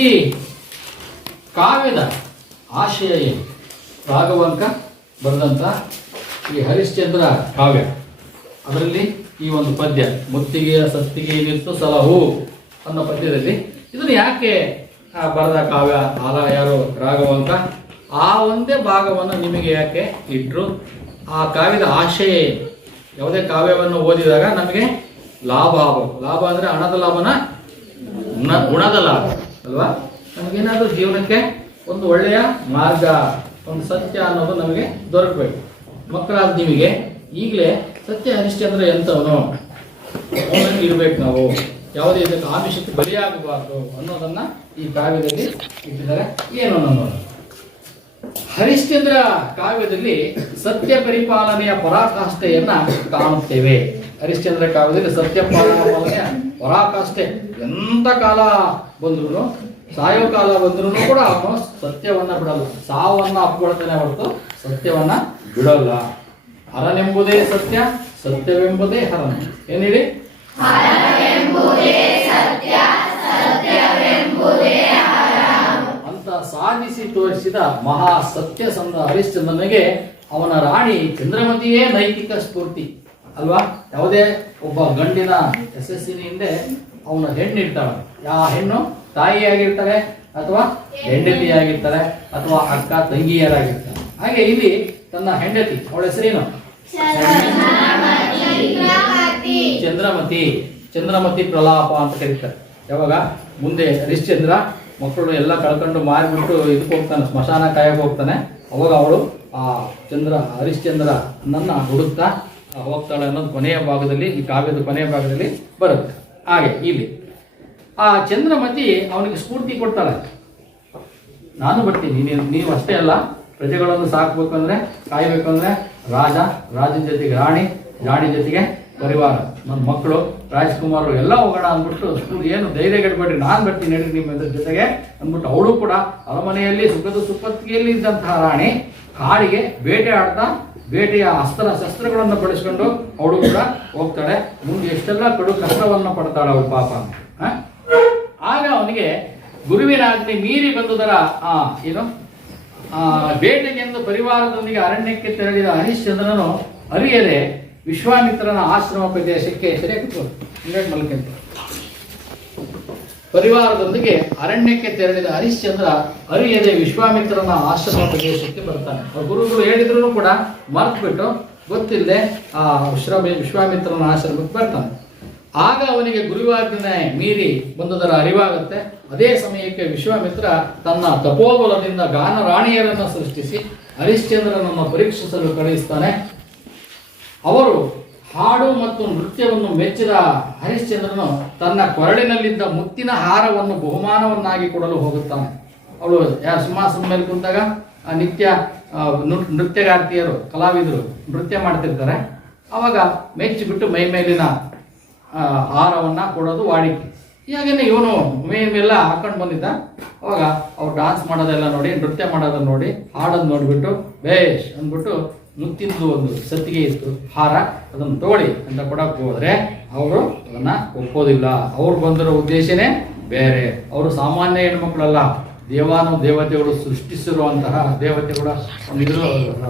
ಈ ಕಾವ್ಯದ ಆಶಯ ಏನು? ರಾಘವಂಕ ಬರೆದಂಥ ಈ ಹರಿಶ್ಚಂದ್ರ ಕಾವ್ಯ, ಅದರಲ್ಲಿ ಈ ಒಂದು ಪದ್ಯ ಮುತ್ತಿಗೆಯ ಸತ್ತಿಗೆ ನಿಂತು ಸಲಹು ಅನ್ನೋ ಪದ್ಯದಲ್ಲಿ ಇದನ್ನು ಯಾಕೆ ಬರೆದ ಕಾವ್ಯ ಯಾರು ರಾಘವಂಕ, ಆ ಒಂದೇ ಭಾಗವನ್ನು ನಿಮಗೆ ಯಾಕೆ ಇಟ್ಟರು? ಆ ಕಾವ್ಯದ ಆಶಯ ಏನು? ಯಾವುದೇ ಕಾವ್ಯವನ್ನು ಓದಿದಾಗ ನಮಗೆ ಲಾಭ ಆಗಬೇಕು. ಲಾಭ ಅಂದರೆ ಹಣದ ಲಾಭನ ಗುಣದ ಲಾಭ ಅಲ್ವಾ? ನಮಗೇನಾದರೂ ಜೀವನಕ್ಕೆ ಒಂದು ಒಳ್ಳೆಯ ಮಾರ್ಗ, ಒಂದು ಸತ್ಯ ಅನ್ನೋದು ನಮಗೆ ದೊರಕಬೇಕು. ಮಕ್ಕಳಾದ ನಿಮಗೆ ಈಗಲೇ ಸತ್ಯ ಹರಿಶ್ಚಂದ್ರ ಎಂಥವನು ಅವನಲ್ಲಿ ಇರಬೇಕು. ನಾವು ಯಾವುದೇ ಇದಕ್ಕೆ ಆಮಿಷಕ್ಕೆ ಬಲಿಯಾಗಬಾರ್ದು ಅನ್ನೋದನ್ನ ಈ ಕಾವ್ಯದಲ್ಲಿ ಇಟ್ಟಿದ್ದಾರೆ. ಏನು ಅನ್ನೋದು ಹರಿಶ್ಚಂದ್ರ ಕಾವ್ಯದಲ್ಲಿ ಸತ್ಯ ಪರಿಪಾಲನೆಯ ಪರಾಕಾಷ್ಠೆಯನ್ನ ಕಾಣುತ್ತೇವೆ. ಹರಿಶ್ಚಂದ್ರ ಕಾವ್ಯದಲ್ಲಿ ಸತ್ಯ ಪರಿಪಾಲನೆಯ ಪರಾಕಾಷ್ಠೆ, ಎಂಥ ಕಾಲ ಬಂದ್ರು, ಸಾಯೋ ಕಾಲ ಬಂದ್ರು ಕೂಡ ಅವನು ಸತ್ಯವನ್ನ ಬಿಡಲ್ಲ, ಸಾವನ್ನ ಅಪ್ಕೊಳ್ತಾನೆ ಹೊರತು ಸತ್ಯವನ್ನ ಬಿಡಲ್ಲ. ಹರನೆಂಬುದೇ ಸತ್ಯ, ಸತ್ಯವೆಂಬುದೇ ಹರನ. ಏನ್ ಹೇಳಿ? ಅಂತ ಸಾಧಿಸಿ ತೋರಿಸಿದ ಮಹಾ ಸತ್ಯಸಂಧ ಹರಿಶ್ಚಂದ್ರನಿಗೆ ಅವನ ರಾಣಿ ಚಂದ್ರಮತಿಯೇ ನೈತಿಕ ಸ್ಫೂರ್ತಿ ಅಲ್ವಾ? ಯಾವುದೇ ಒಬ್ಬ ಗಂಡಿನ ಯಶಸ್ಸಿನ ಹಿಂದೆ ಅವನ ಹೆಣ್ಣಿರ್ತಾಳೆ. ಯಾವ ಹೆಣ್ಣು ತಾಯಿಯಾಗಿರ್ತಾರೆ, ಅಥವಾ ಹೆಂಡತಿಯಾಗಿರ್ತಾರೆ, ಅಥವಾ ಅಕ್ಕ ತಂಗಿಯರಾಗಿರ್ತಾರೆ. ಹಾಗೆ ಇಲ್ಲಿ ತನ್ನ ಹೆಂಡತಿ, ಅವಳ ಹೆಸರೇನು? ಚಂದ್ರಮತಿ. ಚಂದ್ರಮತಿ ಪ್ರಲಾಪ ಅಂತ ಕರೀತಾರೆ. ಯಾವಾಗ ಮುಂದೆ ಹರಿಶ್ಚಂದ್ರ ಮಕ್ಕಳು ಎಲ್ಲ ಕಳ್ಕೊಂಡು ಮಾರಿಬಿಟ್ಟು ಇದಕ್ಕೆ ಹೋಗ್ತಾನೆ, ಸ್ಮಶಾನ ಕಾಯಕ್ಕೆ ಹೋಗ್ತಾನೆ. ಅವಾಗ ಅವಳು ಆ ಹರಿಶ್ಚಂದ್ರನನ್ನು ಹುಡುಕ್ತಾ ಹೋಗ್ತಾಳೆ ಅನ್ನೋದು ಕೊನೆಯ ಭಾಗದಲ್ಲಿ, ಈ ಕಾವ್ಯದ ಕೊನೆಯ ಭಾಗದಲ್ಲಿ ಬರುತ್ತೆ. ಹಾಗೆ ಇಲ್ಲಿ ಆ ಚಂದ್ರಮತಿ ಅವನಿಗೆ ಸ್ಫೂರ್ತಿ ಕೊಡ್ತಾಳೆ, ನಾನು ಬರ್ತೀನಿ, ನೀವು ಅಷ್ಟೇ ಅಲ್ಲ, ಪ್ರಜೆಗಳನ್ನು ಸಾಕಬೇಕು ಅಂದರೆ, ಕಾಯಬೇಕು ಅಂದರೆ ರಾಜನ ಜೊತೆಗೆ ರಾಣಿ ಜೊತೆಗೆ ಪರಿವಾರ, ನನ್ನ ಮಕ್ಕಳು ರಾಜ್ಕುಮಾರರು ಎಲ್ಲ ಹೋಗೋಣ ಅಂದ್ಬಿಟ್ಟು, ಏನು ಧೈರ್ಯ ಗೆಡ್ಬೇಡ್ರಿ, ನಾನು ಬರ್ತೀನಿ ನಡೀರಿ ನಿಮ್ಮ ಜೊತೆಗೆ ಅಂದ್ಬಿಟ್ಟು ಅವಳು ಕೂಡ ಅರಮನೆಯಲ್ಲಿ ಸುಖದ ಸುಪ್ಪತ್ತಿಗೆಯಲ್ಲಿ ಇದ್ದಂತಹ ರಾಣಿ ಕಾಡಿಗೆ ಬೇಟೆ ಆಡ್ತಾ ಬೇಟೆಯ ಶಸ್ತ್ರಗಳನ್ನು ಬಳಸ್ಕೊಂಡು ಅವಳು ಕೂಡ ಹೋಗ್ತಾಳೆ. ಮುಂದೆ ಎಷ್ಟೆಲ್ಲ ಕಡು ಕಷ್ಟವನ್ನು ಪಡ್ತಾಳೆ ಅವಳು ಪಾಪ. ಆಗ ಅವನಿಗೆ ಗುರುವಿನ ಆಜ್ಞೆ ಮೀರಿ ಬಂದುದರ ಬೇಟೆಗೆಂದು ಪರಿವಾರದೊಂದಿಗೆ ಅರಣ್ಯಕ್ಕೆ ತೆರಳಿದ ಹರಿಶ್ಚಂದ್ರನು ಅರಿಯದೆ ವಿಶ್ವಾಮಿತ್ರನ ಆಶ್ರಮ ಪ್ರದೇಶಕ್ಕೆ ಮಲ್ಕಂತ ಪರಿವಾರದೊಂದಿಗೆ ಅರಣ್ಯಕ್ಕೆ ತೆರಳಿದ ಹರಿಶ್ಚಂದ್ರ ಅರಿಯದೆ ವಿಶ್ವಾಮಿತ್ರನ ಆಶ್ರಮ ಪ್ರದೇಶಕ್ಕೆ ಬರ್ತಾನೆ. ಗುರುಗಳು ಹೇಳಿದ್ರು ಕೂಡ ಮರ್ತ್ಬಿಟ್ಟು ಗೊತ್ತಿಲ್ಲದೆ ಆ ವಿಶ್ವಾಮಿತ್ರನ ಆಶ್ರಮಕ್ಕೆ ಬರ್ತಾನೆ. ಆಗ ಅವನಿಗೆ ಗುರುವಾಜ್ಞೆ ಮೀರಿ ಬಂದುದರ ಅರಿವಾಗುತ್ತೆ. ಅದೇ ಸಮಯಕ್ಕೆ ವಿಶ್ವಾಮಿತ್ರ ತನ್ನ ತಪೋಬಲದಿಂದ ಗಾನ ರಾಣಿಯರನ್ನು ಸೃಷ್ಟಿಸಿ ಹರಿಶ್ಚಂದ್ರನನ್ನು ಪರೀಕ್ಷಿಸಲು ಕಳುಹಿಸ್ತಾನೆ. ಅವರು ಹಾಡು ಮತ್ತು ನೃತ್ಯವನ್ನು ಮೆಚ್ಚಿದ ಹರಿಶ್ಚಂದ್ರನು ತನ್ನ ಕೊರಳಿನಲ್ಲಿದ್ದ ಮುತ್ತಿನ ಹಾರವನ್ನು ಬಹುಮಾನವನ್ನಾಗಿ ಕೊಡಲು ಹೋಗುತ್ತಾನೆ. ಅವಳು ಸಿಂಹಾಸನ ಮೇಲೆ ಕುಂತಾಗ ನಿತ್ಯ ನೃತ್ಯಗಾರ್ತಿಯರು ಕಲಾವಿದರು ನೃತ್ಯ ಮಾಡ್ತಿರ್ತಾರೆ. ಅವಾಗ ಮೆಚ್ಚಿಬಿಟ್ಟು ಮೈ ಮೇಲಿನ ಹಾರವನ್ನು ಕೊಡೋದು ವಾಡಿಕೆ. ಹೀಗಾಗೇನೆ ಇವನು ಮೈ ಮೇಲೆಲ್ಲ ಹಾಕೊಂಡು ಬಂದಿದ್ದ. ಅವಾಗ ಅವ್ರು ಡಾನ್ಸ್ ಮಾಡೋದೆಲ್ಲ ನೋಡಿ, ನೃತ್ಯ ಮಾಡೋದನ್ನ ನೋಡಿ, ಹಾಡೋದು ನೋಡಿಬಿಟ್ಟು ಬೇಷ್ ಅಂದ್ಬಿಟ್ಟು ಮುತ್ತಿದ್ದು ಒಂದು ಸತ್ತಿಗೆ ಇತ್ತು ಹಾರ, ಅದನ್ನು ತಗೊಳ್ಳಿ ಅಂತ ಕೊಡಕ್ಕೆ ಹೋದರೆ ಅವರು ಅದನ್ನು ಒಪ್ಪೋದಿಲ್ಲ. ಅವ್ರು ಬಂದಿರೋ ಉದ್ದೇಶನೇ ಬೇರೆ. ಅವರು ಸಾಮಾನ್ಯ ಹೆಣ್ಮಕ್ಳಲ್ಲ, ದೇವತೆಗಳು ಸೃಷ್ಟಿಸಿರುವಂತಹ ದೇವತೆಗಳು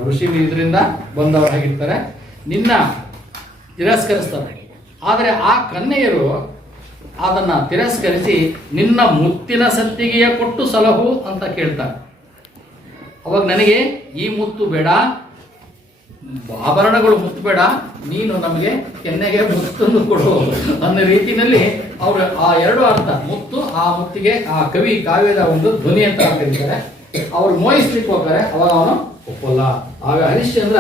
ಋಷಿ ಇದರಿಂದ ಬಂದವರಾಗಿರ್ತಾರೆ. ನಿನ್ನ ತಿರಸ್ಕರಿಸ್ತಾರೆ. ಆದರೆ ಆ ಕನ್ಯೆಯರು ಅದನ್ನು ತಿರಸ್ಕರಿಸಿ ನಿನ್ನ ಮುತ್ತಿನ ಸತ್ತಿಗೆಯ ಕೊಟ್ಟು ಸಲಹು ಅಂತ ಕೇಳ್ತಾರೆ. ಅವಾಗ ನನಗೆ ಈ ಮುತ್ತು ಬೇಡ, ಆಭರಣಗಳು ಮುತ್ತು ಬೇಡ, ನೀನು ನಮಗೆ ಕೆನ್ನೆಗೆ ಮುತ್ತನ್ನು ಕೊಡು ಅನ್ನೋ ರೀತಿಯಲ್ಲಿ ಅವರು ಆ ಎರಡು ಅರ್ಥ, ಮುತ್ತು, ಆ ಮುತ್ತಿಗೆ ಆ ಕವಿ ಕಾವ್ಯದ ಒಂದು ಧ್ವನಿ ಅಂತ ಕರೀತಾರೆ. ಅವ್ರು ಮೋಹಿಸ್ಲಿಕ್ಕೆ ಹೋಗ್ತಾರೆ. ಅವಾಗ ಅವನು ಒಪ್ಪಲ್ಲ. ಆಗ ಹರಿಶ್ಚಂದ್ರ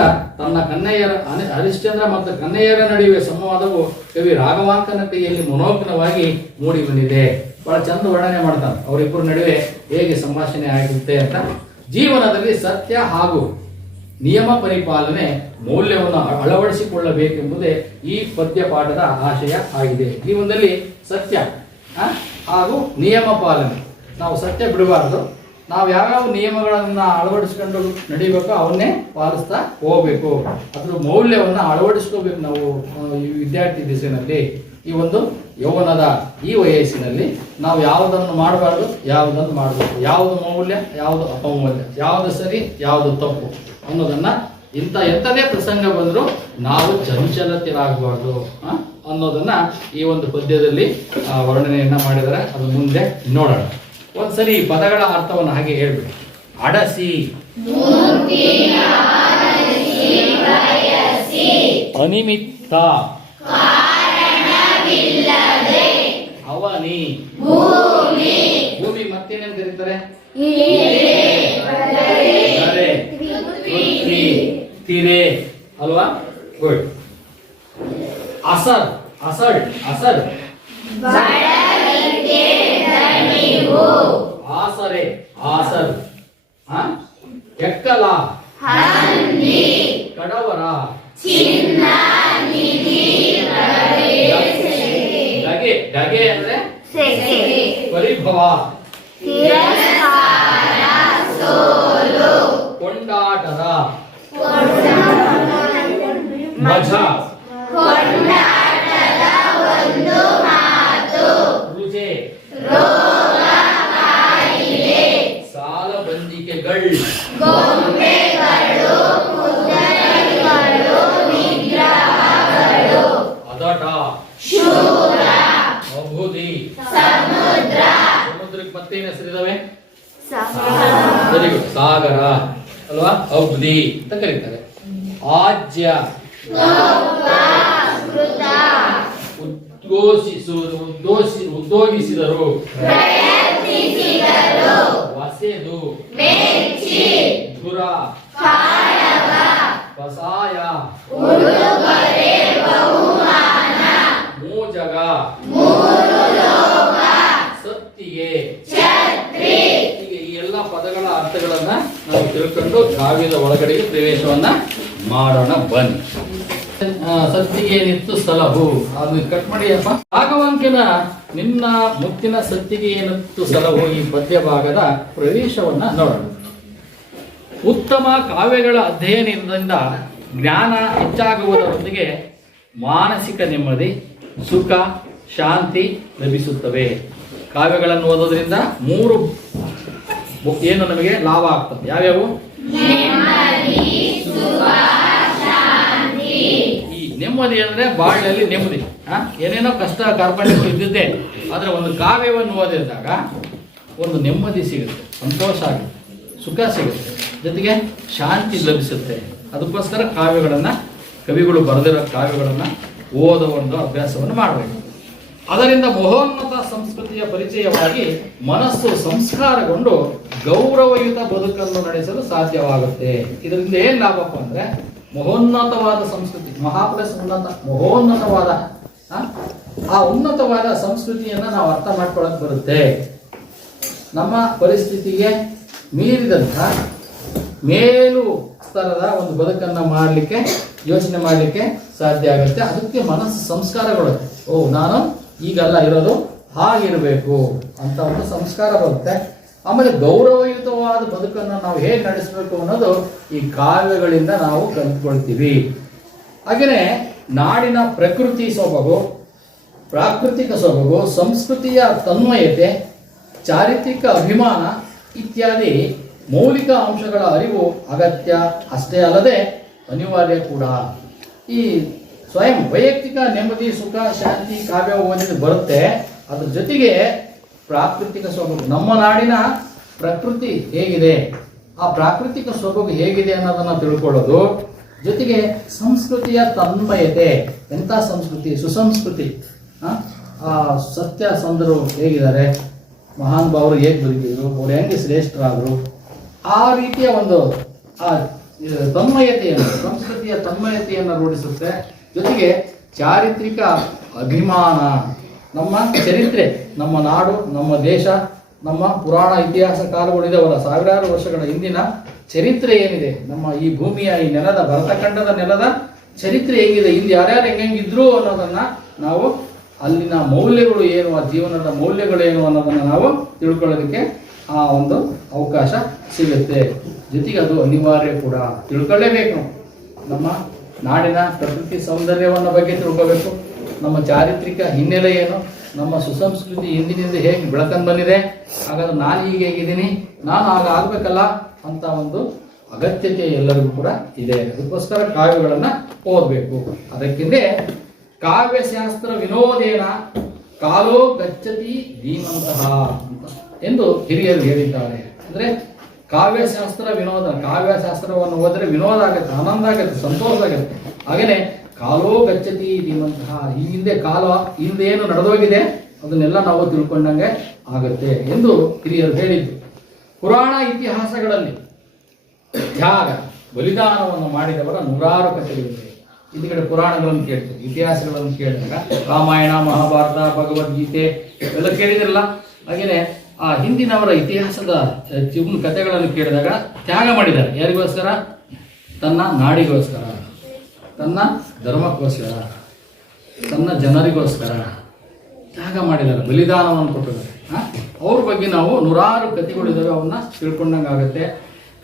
ಮತ್ತು ಕನ್ಯೆಯರ ನಡುವೆ ಸಂವಾದವು ಕವಿ ರಾಘವಾಂಕನ ಕೈಯಲ್ಲಿ ಮನೋಜ್ಞವಾಗಿ ಮೂಡಿ ಬಂದಿದೆ. ಬಹಳ ಚಂದ ವರ್ಣನೆ ಮಾಡ್ತಾನೆ ಅವರಿಬ್ಬರ ನಡುವೆ ಹೇಗೆ ಸಂಭಾಷಣೆ ಆಗುತ್ತೆ ಅಂತ. ಜೀವನದಲ್ಲಿ ಸತ್ಯ ಹಾಗೂ ನಿಯಮ ಪರಿಪಾಲನೆ ಮೌಲ್ಯವನ್ನು ಅಳವಡಿಸಿಕೊಳ್ಳಬೇಕೆಂಬುದೇ ಈ ಪದ್ಯ ಪಾಠದ ಆಶಯ ಆಗಿದೆ. ಜೀವನದಲ್ಲಿ ಸತ್ಯ ಹಾಗೂ ನಿಯಮ ಪಾಲನೆ, ನಾವು ಸತ್ಯ ಬಿಡಬಾರ್ದು. ನಾವು ಯಾವ್ಯಾವ ನಿಯಮಗಳನ್ನು ಅಳವಡಿಸ್ಕೊಂಡು ನಡಿಬೇಕೋ ಅವನ್ನೇ ಪಾಲಿಸ್ತಾ ಹೋಗಬೇಕು. ಅದ್ರ ಮೌಲ್ಯವನ್ನು ಅಳವಡಿಸ್ಕೋಬೇಕು. ನಾವು ಈ ವಿದ್ಯಾರ್ಥಿ ದಿಸೆಯಲ್ಲಿ, ಈ ಒಂದು ಯೌವನದ ಈ ವಯಸ್ಸಿನಲ್ಲಿ ನಾವು ಯಾವುದನ್ನು ಮಾಡಬಾರ್ದು, ಯಾವುದನ್ನು ಮಾಡಬೇಕು, ಯಾವುದು ಮೌಲ್ಯ, ಯಾವುದು ಅಪಮೌಲ್ಯ, ಯಾವುದು ಸರಿ, ಯಾವುದು ತಪ್ಪು ಅನ್ನೋದನ್ನು ಎಂಥದೇ ಪ್ರಸಂಗ ಬಂದರೂ ನಾವು ಚಂಚಲತೆಯಾಗಬಾರ್ದು ಅನ್ನೋದನ್ನು ಈ ಒಂದು ಪದ್ಯದಲ್ಲಿ ವರ್ಣನೆಯನ್ನು ಮಾಡಿದರೆ ಅದು ಮುಂದೆ ನೋಡೋಣ. ಒಂದ್ಸರಿ ಪದಗಳ ಅರ್ಥವನ್ನು ಹಾಗೆ ಹೇಳ್ಬಿಡಿ. ಅಡಸಿ, ಅನಿಮಿತ್ತ, ಅವನಿ, ಭೂಮಿ ಮತ್ತೇನೇನು ಕರೀತಾರೆ? ತಿರೆ ಅಲ್ವಾ? ಗುಡ್. ಅಸರ್, ಅಸಡ್, ಅಸರ್, ಆಸರೆ, ಆಸರ್, ಎಕ್ಕಲ, ಕಡವರ, ಡಗೆ, ಡಗೆ ಅಂದ್ರೆ ಪರಿಭವ, ಕೊಂಡಾಟದ, ಮಜ, ರುಜೆ, ಸಾಲಬಂದಿಕೆಗಳ್, ಅದಟ, ಅಭುದಿ, ಸಮುದ್ರಕ್ಕೆ ಮತ್ತೇನು ಹೆಸರಿದಾವೆ? ವೆರಿ ಗುಡ್, ಸಾಗರ ಅಲ್ವಾ? ಅಬ್ದಿ ಅಂತ ಕರೀತಾರೆ. ಆಜ್ಯ, ಉದ್ಯೋಗಿಸಿದರು, ಸೇದು ಧುರ ಕಸಾಯ ಮೂಜಗ ಸತ್ತಿಗೆ ಹೀಗೆ ಈ ಎಲ್ಲ ಪದಗಳ ಅರ್ಥಗಳನ್ನ ನಾವು ತಿಳ್ಕೊಂಡು ಕಾವ್ಯದ ಒಳಗಡೆಗೆ ಪ್ರವೇಶವನ್ನ ಮಾಡೋಣ ಬನ್ನಿ. ಸತ್ತಿಗೆ ನಿತ್ತು ಸಲಹು ಅದು ಕಟ್ ಮಾಡಿಯಪ್ಪ. ರಾಘವಾಂಕನ ನಿನ್ನ ಮುತ್ತಿನ ಸತ್ತಿಗೆ ಏನಿತ್ತು ಸಲಹು ಈ ಪದ್ಯ ಭಾಗದ ಪ್ರವೇಶವನ್ನ ನೋಡೋಣ. ಉತ್ತಮ ಕಾವ್ಯಗಳ ಅಧ್ಯಯನದಿಂದ ಜ್ಞಾನ ಹೆಚ್ಚಾಗುವುದರೊಂದಿಗೆ ಮಾನಸಿಕ ನೆಮ್ಮದಿ, ಸುಖ, ಶಾಂತಿ ಲಭಿಸುತ್ತವೆ. ಕಾವ್ಯಗಳನ್ನು ಓದೋದ್ರಿಂದ 3 ಏನು ನಮಗೆ ಲಾಭ ಆಗ್ತದೆ. ಯಾವ್ಯಾವು? ಈ ನೆಮ್ಮದಿ ಅಂದ್ರೆ ಬಾಳಿನಲ್ಲಿ ನೆಮ್ಮದಿ. ಏನೇನೋ ಕಷ್ಟ ಕಾರ್ಪಣ್ಯಗಳು ಇದ್ದಿದ್ದೆ, ಆದರೆ ಒಂದು ಕಾವ್ಯವನ್ನು ಓದಿದಾಗ ಒಂದು ನೆಮ್ಮದಿ ಸಿಗುತ್ತೆ, ಸಂತೋಷ ಆಗುತ್ತೆ, ಸುಖ ಸಿಗುತ್ತೆ, ಜೊತೆಗೆ ಶಾಂತಿ ಲಭಿಸುತ್ತೆ. ಅದಕ್ಕೋಸ್ಕರ ಕಾವ್ಯಗಳನ್ನು, ಕವಿಗಳು ಬರೆದಿರೋ ಕಾವ್ಯಗಳನ್ನು ಓದೋ ಒಂದು ಅಭ್ಯಾಸವನ್ನು ಮಾಡಬೇಕು. ಅದರಿಂದ ಮಹೋನ್ನತ ಸಂಸ್ಕೃತಿಯ ಪರಿಚಯವಾಗಿ ಮನಸ್ಸು ಸಂಸ್ಕಾರಗೊಂಡು ಗೌರವಯುತ ಬದುಕನ್ನು ನಡೆಸಲು ಸಾಧ್ಯವಾಗುತ್ತೆ. ಇದರಿಂದ ಏನು ಲಾಭಪ್ಪ ಅಂದರೆ ಮಹೋನ್ನತವಾದ ಸಂಸ್ಕೃತಿ, ಮಹಾಪ್ಲಸ್ ಉನ್ನತ, ಮಹೋನ್ನತವಾದ ಆ ಉನ್ನತವಾದ ಸಂಸ್ಕೃತಿಯನ್ನು ನಾವು ಅರ್ಥ ಮಾಡ್ಕೊಳ್ಳೋಕೆ ಬರುತ್ತೆ. ನಮ್ಮ ಪರಿಸ್ಥಿತಿಗೆ ಮೀರಿದಂಥ ಮೇಲು ಸ್ತರದ ಒಂದು ಬದುಕನ್ನು ಮಾಡಲಿಕ್ಕೆ, ಯೋಚನೆ ಮಾಡಲಿಕ್ಕೆ ಸಾಧ್ಯ ಆಗುತ್ತೆ. ಅದಕ್ಕೆ ಮನಸ್ಸು ಸಂಸ್ಕಾರಗಳು, ನಾನು ಈಗಲ್ಲ ಇರೋದು, ಹಾಗಿರಬೇಕು ಅಂತ ಒಂದು ಸಂಸ್ಕಾರ ಬರುತ್ತೆ. ಆಮೇಲೆ ಗೌರವಯುತವಾದ ಬದುಕನ್ನು ನಾವು ಹೇಗೆ ನಡೆಸಬೇಕು ಅನ್ನೋದು ಈ ಕಾವ್ಯಗಳಿಂದ ನಾವು ಕಲಿತ್ಕೊಳ್ತೀವಿ. ಹಾಗೆಯೇ ನಾಡಿನ ಪ್ರಕೃತಿ ಸೊಬಗು, ಪ್ರಾಕೃತಿಕ ಸೊಬಗು, ಸಂಸ್ಕೃತಿಯ ತನ್ಮಯತೆ, ಚಾರಿತ್ರಿಕ ಅಭಿಮಾನ ಇತ್ಯಾದಿ ಮೌಲಿಕ ಅಂಶಗಳ ಅರಿವು ಅಗತ್ಯ ಅಷ್ಟೇ ಅಲ್ಲದೆ ಅನಿವಾರ್ಯ ಕೂಡ. ಈ ಸ್ವಯಂ ವೈಯಕ್ತಿಕ ನೆಮ್ಮದಿ, ಸುಖ, ಶಾಂತಿ ಕಾವ್ಯ ಓದಿದ್ದು ಬರುತ್ತೆ. ಅದ್ರ ಜೊತೆಗೆ ಪ್ರಾಕೃತಿಕ ಸೊಬಗು, ನಮ್ಮ ನಾಡಿನ ಪ್ರಕೃತಿ ಹೇಗಿದೆ, ಆ ಪ್ರಾಕೃತಿಕ ಸೊಬಗು ಹೇಗಿದೆ ಅನ್ನೋದನ್ನು ತಿಳ್ಕೊಳ್ಳೋದು, ಜೊತೆಗೆ ಸಂಸ್ಕೃತಿಯ ತನ್ಮಯತೆ, ಎಂಥ ಸಂಸ್ಕೃತಿ, ಸುಸಂಸ್ಕೃತಿ, ಸತ್ಯಸಂಧರು ಹೇಗಿದ್ದಾರೆ, ಮಹಾನ್ ಭಾವರು ಹೇಗೆ ಬದುಕಿದ್ರು, ಅವ್ರು ಹೆಂಗೆ ಶ್ರೇಷ್ಠರಾದರು, ಆ ರೀತಿಯ ಒಂದು ತನ್ಮಯತೆಯನ್ನು, ಸಂಸ್ಕೃತಿಯ ತನ್ಮಯತೆಯನ್ನು ರೂಢಿಸುತ್ತೆ. ಜೊತೆಗೆ ಚಾರಿತ್ರಿಕ ಅಭಿಮಾನ, ನಮ್ಮ ಚರಿತ್ರೆ, ನಮ್ಮ ನಾಡು, ನಮ್ಮ ದೇಶ, ನಮ್ಮ ಪುರಾಣ ಇತಿಹಾಸ ಕಾಲಗಳಿದಾವಲ್ಲ, ಸಾವಿರಾರು ವರ್ಷಗಳ ಹಿಂದಿನ ಚರಿತ್ರೆ ಏನಿದೆ, ನಮ್ಮ ಈ ಭೂಮಿಯ, ಈ ನೆಲದ, ಭರತಖಂಡದ ನೆಲದ ಚರಿತ್ರೆ ಹೇಗಿದೆ, ಇಲ್ಲಿ ಯಾರ್ಯಾರು ಹೆಂಗಿದ್ರು ಅನ್ನೋದನ್ನು ನಾವು, ಅಲ್ಲಿನ ಮೌಲ್ಯಗಳು ಏನು, ಆ ಜೀವನದ ಮೌಲ್ಯಗಳೇನು ಅನ್ನೋದನ್ನು ನಾವು ತಿಳ್ಕೊಳ್ಳೋದಕ್ಕೆ ಆ ಒಂದು ಅವಕಾಶ ಸಿಗುತ್ತೆ. ಜೊತೆಗೆ ಅದು ಅನಿವಾರ್ಯ ಕೂಡ, ತಿಳ್ಕೊಳ್ಳೇಬೇಕು. ನಮ್ಮ ನಾಡಿನ ಪ್ರಕೃತಿ ಸೌಂದರ್ಯವನ್ನು ಬಗ್ಗೆ ತಿಳ್ಕೋಬೇಕು, ನಮ್ಮ ಚಾರಿತ್ರಿಕ ಹಿನ್ನೆಲೆ ಏನು, ನಮ್ಮ ಸುಸಂಸ್ಕೃತಿ ಹಿಂದಿನಿಂದ ಹೇಗೆ ಬೆಳಕಂಡು ಬಂದಿದೆ, ಹಾಗಾದ್ರೆ ನಾನು ಈಗ ಹೇಗಿದ್ದೀನಿ, ನಾನು ಆಗ ಆಗಬೇಕಲ್ಲ ಅಂತ ಒಂದು ಅಗತ್ಯತೆ ಎಲ್ಲರಿಗೂ ಕೂಡ ಇದೆ. ಅದಕ್ಕೋಸ್ಕರ ಕಾವ್ಯಗಳನ್ನು ಓದಬೇಕು. ಅದಕ್ಕಿಂತ ಕಾವ್ಯಶಾಸ್ತ್ರ ವಿನೋದೇನ ಕಾಲೋ ಗಚ್ಚತಿ ಧೀಮಂತಹ ಎಂದು ಹಿರಿಯರು ಹೇಳಿದ್ದಾರೆ. ಅಂದರೆ ಕಾವ್ಯಶಾಸ್ತ್ರ ವಿನೋದ, ಕಾವ್ಯಶಾಸ್ತ್ರವನ್ನು ಓದಿದ್ರೆ ವಿನೋದ ಆಗುತ್ತೆ, ಆನಂದ ಆಗುತ್ತೆ, ಸಂತೋಷ ಆಗುತ್ತೆ. ಹಾಗೆಯೇ ಕಾಲೋ ಗಚ್ಚತಿ ಧೀಮಂತಹ, ಈ ಹಿಂದೆ ಕಾಲ, ಹಿಂದೆ ಏನು ನಡೆದೋಗಿದೆ ಅದನ್ನೆಲ್ಲ ನಾವು ತಿಳ್ಕೊಂಡಂಗೆ ಆಗುತ್ತೆ ಎಂದು ಹಿರಿಯರು ಹೇಳಿದ್ದು. ಪುರಾಣ ಇತಿಹಾಸಗಳಲ್ಲಿ ತ್ಯಾಗ, ಬಲಿದಾನವನ್ನು ಮಾಡಿದವರ 100 ಕಥೆಗಳಿವೆ. ಹಿಂದ್ಗಡೆ ಪುರಾಣಗಳನ್ನು ಕೇಳ್ತೀವಿ, ಇತಿಹಾಸಗಳನ್ನು ಕೇಳಿದಾಗ ರಾಮಾಯಣ, ಮಹಾಭಾರತ, ಭಗವದ್ಗೀತೆ ಎಲ್ಲ ಕೇಳಿದಿರಲ್ಲ. ಹಾಗೆಯೇ ಆ ಹಿಂದಿನವರ ಇತಿಹಾಸದ ಕಥೆಗಳನ್ನು ಕೇಳಿದಾಗ ತ್ಯಾಗ ಮಾಡಿದ್ದಾರೆ. ಯಾರಿಗೋಸ್ಕರ? ತನ್ನ ನಾಡಿಗೋಸ್ಕರ, ತನ್ನ ಧರ್ಮಕ್ಕೋಸ್ಕರ, ತನ್ನ ಜನರಿಗೋಸ್ಕರ ತ್ಯಾಗ ಮಾಡಿದ್ದಾರೆ, ಬಲಿದಾನವನ್ನು ಕೊಟ್ಟಿದ್ದಾರೆ. ಅವ್ರ ಬಗ್ಗೆ ನಾವು 100 ಕಥೆಗಳಿದ್ದಾವೆ, ಅವನ್ನ ತಿಳ್ಕೊಂಡಂಗೆ ಆಗುತ್ತೆ.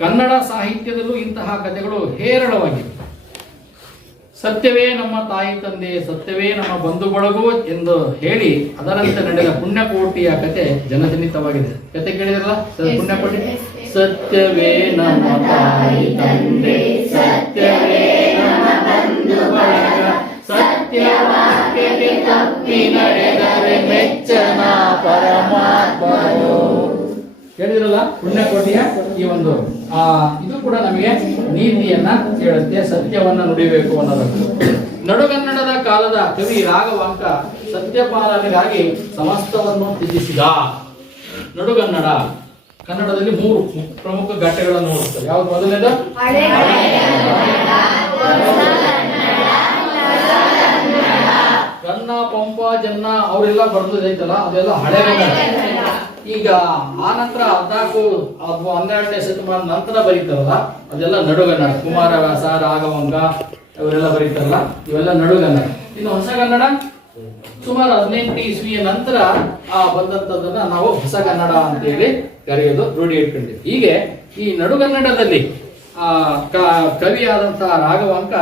ಕನ್ನಡ ಸಾಹಿತ್ಯದಲ್ಲೂ ಇಂತಹ ಕಥೆಗಳು ಹೇರಳವಾಗಿವೆ. ಸತ್ಯವೇ ನಮ್ಮ ತಾಯಿ ತಂದೆ, ಸತ್ಯವೇ ನಮ್ಮ ಬಂಧು ಬಳಗು ಎಂದು ಹೇಳಿ ಅದರಂತೆ ನಡೆದ ಪುಣ್ಯಕೋಟಿಯ ಕತೆ ಜನಜನಿತವಾಗಿದೆ. ಕತೆ ಕೇಳಿದ್ರಲ್ಲ, ಪುಣ್ಯಕೋಟಿ. ಸತ್ಯವೇ ನಮ್ಮ ತಾಯಿ ತಂದೆ, ಸತ್ಯವೇ ನಮ್ಮ ಬಂಧು ಬಳಗ, ಸತ್ಯವಾಕ್ಯಕ್ಕೆ ತಪ್ಪಿ ನಡೆದರೆ ಮೆಚ್ಚನ ಪರಮಾತ್ಮನು. ಹೇಳಿದ್ರಲ್ಲ, ಪುಣ್ಯಕೋಟಿಯ ಈ ಒಂದು ಇದು ಕೂಡ ನಮಗೆ ನೀತಿಯನ್ನ ಹೇಳುತ್ತೆ, ಸತ್ಯವನ್ನ ನುಡಿಬೇಕು ಅನ್ನೋದನ್ನು. ನಡುಗನ್ನಡದ ಕಾಲದ ಕವಿ ರಾಘವಾಂಕ ಸತ್ಯಪಾಲನೆಗಾಗಿ ಸಮಸ್ತವನ್ನು ತ್ಯಜಿಸಿದ. ನಡುಗನ್ನಡ ಕನ್ನಡದಲ್ಲಿ 3 ಪ್ರಮುಖ ಘಟ್ಟಗಳನ್ನು ನೋಡುತ್ತೇವೆ. ಯಾವ್ದು ಮೊದಲನೇದು? ಕನ್ನ, ಪಂಪ, ಜನ್ನ ಅವರೆಲ್ಲ ಬರ್ದೈತಲ್ಲ ಅದೆಲ್ಲ ಹಳೆಗನ್ನಡ. ಈಗ ಆ ನಂತರ 14 ಅಥವಾ 12ನೇ ಶತಮಾನ ನಂತರ ಬರೀತಾರಲ್ಲ ಅದೆಲ್ಲ ನಡುಗನ್ನಡ. ಕುಮಾರವ್ಯಾಸ, ರಾಘವಾಂಕ ಇವರೆಲ್ಲ ಬರೀತಾರಲ್ಲ ಇವೆಲ್ಲ ನಡುಗನ್ನಡ. ಇನ್ನು ಹೊಸಗನ್ನಡ ಸುಮಾರು 18ನೇ ಇಸ್ವಿಯ ನಂತರ ಬಂದಂಥದ್ದನ್ನ ನಾವು ಹೊಸಗನ್ನಡ ಅಂತ ಹೇಳಿ ಕರೆಯೋದು ರೂಢಿ ಇಟ್ಕೊಂಡಿದ್ದೀವಿ. ಹೀಗೆ ಈ ನಡುಗನ್ನಡದಲ್ಲಿ ಕವಿಯಾದಂತಹ ರಾಘವಾಂಕ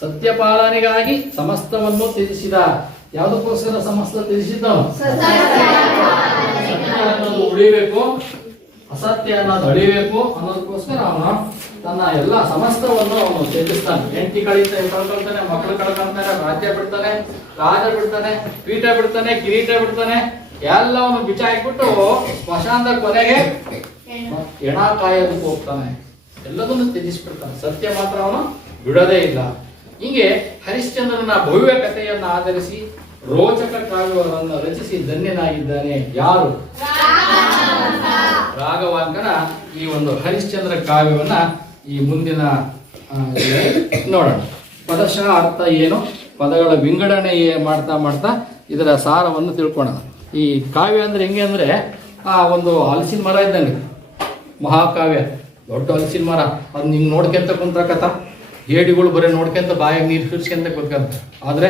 ಸತ್ಯಪಾಲನೆಗಾಗಿ ಸಮಸ್ತವನ್ನು ತ್ಯಜಿಸಿದ. ಯಾವುದಕ್ಕೋಸ್ಕರ ಸಮಸ್ತ ತ್ಯಜಿಸಿದ್ದವನು? ಸತ್ಯ ಅನ್ನೋದು ಉಳಿಬೇಕು, ಅಸತ್ಯ ಅನ್ನೋದು ಅಳಿಬೇಕು ಅನ್ನೋದಕ್ಕೋಸ್ಕರ ಅವನು ತನ್ನ ಎಲ್ಲ ಸಮಸ್ತವನ್ನು ಅವನು ತ್ಯಜಿಸ್ತಾನೆ. ಹೆಂಡತಿ ಕಳ್ಕೊಳ್ತಾನೆ, ಮಕ್ಕಳು ಕಳ್ಕೊಳ್ತಾನೆ, ರಾಜ್ಯ ಬಿಡ್ತಾನೆ, ರಾಜ ಬಿಡ್ತಾನೆ, ಪೀಠ ಬಿಡ್ತಾನೆ, ಕಿರೀಟ ಬಿಡ್ತಾನೆ, ಎಲ್ಲವನ್ನು ಬಿಚ್ಚಾಕ್ಬಿಟ್ಟು ಸ್ಮಶಾನದ ಕೊನೆಗೆ ಎಣ ಕಾಯೋದಕ್ಕೆ ಹೋಗ್ತಾನೆ. ಎಲ್ಲದನ್ನು ತ್ಯಜಿಸ್ಬಿಡ್ತಾನೆ. ಸತ್ಯ ಮಾತ್ರ ಅವನು ಬಿಡೋದೇ ಇಲ್ಲ. ಹೀಗೆ ಹರಿಶ್ಚಂದ್ರನ ಭವ್ಯ ಕಥೆಯನ್ನು ಆಧರಿಸಿ ರೋಚಕ ಕಾವ್ಯವನ್ನು ರಚಿಸಿ ಧನ್ಯನಾಗಿದ್ದಾನೆ. ಯಾರು? ರಾಘವಾಂಕನ ಈ ಒಂದು ಹರಿಶ್ಚಂದ್ರ ಕಾವ್ಯವನ್ನ ಈ ಮುಂದಿನ ನೋಡೋಣ. ಪದಶಃ ಅರ್ಥ ಏನು, ಪದಗಳ ವಿಂಗಡಣೆ ಮಾಡ್ತಾ ಮಾಡ್ತಾ ಇದರ ಸಾರವನ್ನು ತಿಳ್ಕೊಳ್ಳೋಣ. ಈ ಕಾವ್ಯ ಅಂದ್ರೆ ಹೆಂಗೆ ಅಂದ್ರೆ ಒಂದು ಹಲಸಿನ ಮರ ಇದ್ದಂಗೆ, ಮಹಾಕಾವ್ಯ ದೊಡ್ಡ ಹಲಸಿನ ಮರ. ಅದು ನಿಮ್ಗೆ ನೋಡ್ಕೊಂತ ಕುಂತ ಕಥಾ ಏಡಿಗಳು ಬರೀ ನೋಡ್ಕೊಂತ ಬಾಯಾಗ ನೀರು ಸುರಿಸ್ಕೊಂತ ಕೂತ್ಕೊಂತ. ಆದರೆ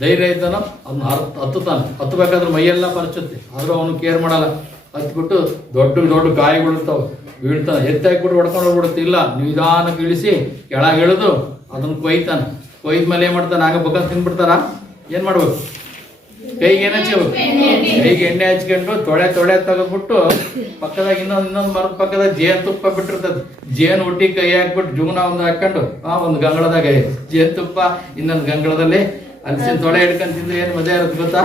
ಧೈರ್ಯ ಇದ್ದಾನ ಅದನ್ನ ಹತ್ತುತ್ತಾನೆ. ಹತ್ತಬೇಕಾದ್ರೆ ಮೈಯೆಲ್ಲ ಪರಚುತ್ತೆ, ಆದರೂ ಅವನು ಕೇರ್ ಮಾಡಲ್ಲ. ಹತ್ಬಿಟ್ಟು ದೊಡ್ಡ ದೊಡ್ಡ ಗಾಯಗಳು ಇರ್ತಾವೆ, ಬೀಳ್ತಾನೆ. ಎತ್ತಾಕ್ಬಿಟ್ಟು ಹೊಡ್ಕೊಂಡು ಹೋಗ್ಬಿಡುತ್ತೆ. ಇಲ್ಲ, ನಿಧಾನಕ್ಕೆ ಇಳಿಸಿ ಕೆಳಗೆ ಇಳಿದು ಅದನ್ನು ಕೊಯ್ತಾನೆ. ಕೊಯ್ದ ಮೇಲೆ ಏನು ಮಾಡ್ತಾನೆ? ಆಗ ಬಗ್ಗ ತಿಂದ್ಬಿಡ್ತಾರ. ಏನು ಮಾಡ್ಬೇಕು? ಕೈಗೆ ಏನು ಹಚ್ಕೋಬೇಕು? ಕೈಗೆ ಎಣ್ಣೆ ಹಚ್ಕೊಂಡು ತೊಳೆ ತೆಗೆದ್ಬಿಟ್ಟು ಪಕ್ಕದಾಗ ಇನ್ನೊಂದು ಮರದ ಪಕ್ಕದಾಗ ಜೇನು ತುಪ್ಪ ಬಿಟ್ಟಿರ್ತದೆ. ಜೇನು ಹುಟ್ಟಿ ಕೈ ಹಾಕ್ಬಿಟ್ಟು ಜೂನ ಒಂದು ಹಾಕೊಂಡು ಒಂದು ಗಂಗಳದಾಗ ಜೇನು ತುಪ್ಪ, ಇನ್ನೊಂದು ಗಂಗಳದಲ್ಲಿ ಹಲಸಿನ ತೊಳೆ ಹಿಡ್ಕೊಂಡು ತಿಂದು ಏನು ಮಜಾ ಇರುತ್ತೆ ಗೊತ್ತಾ?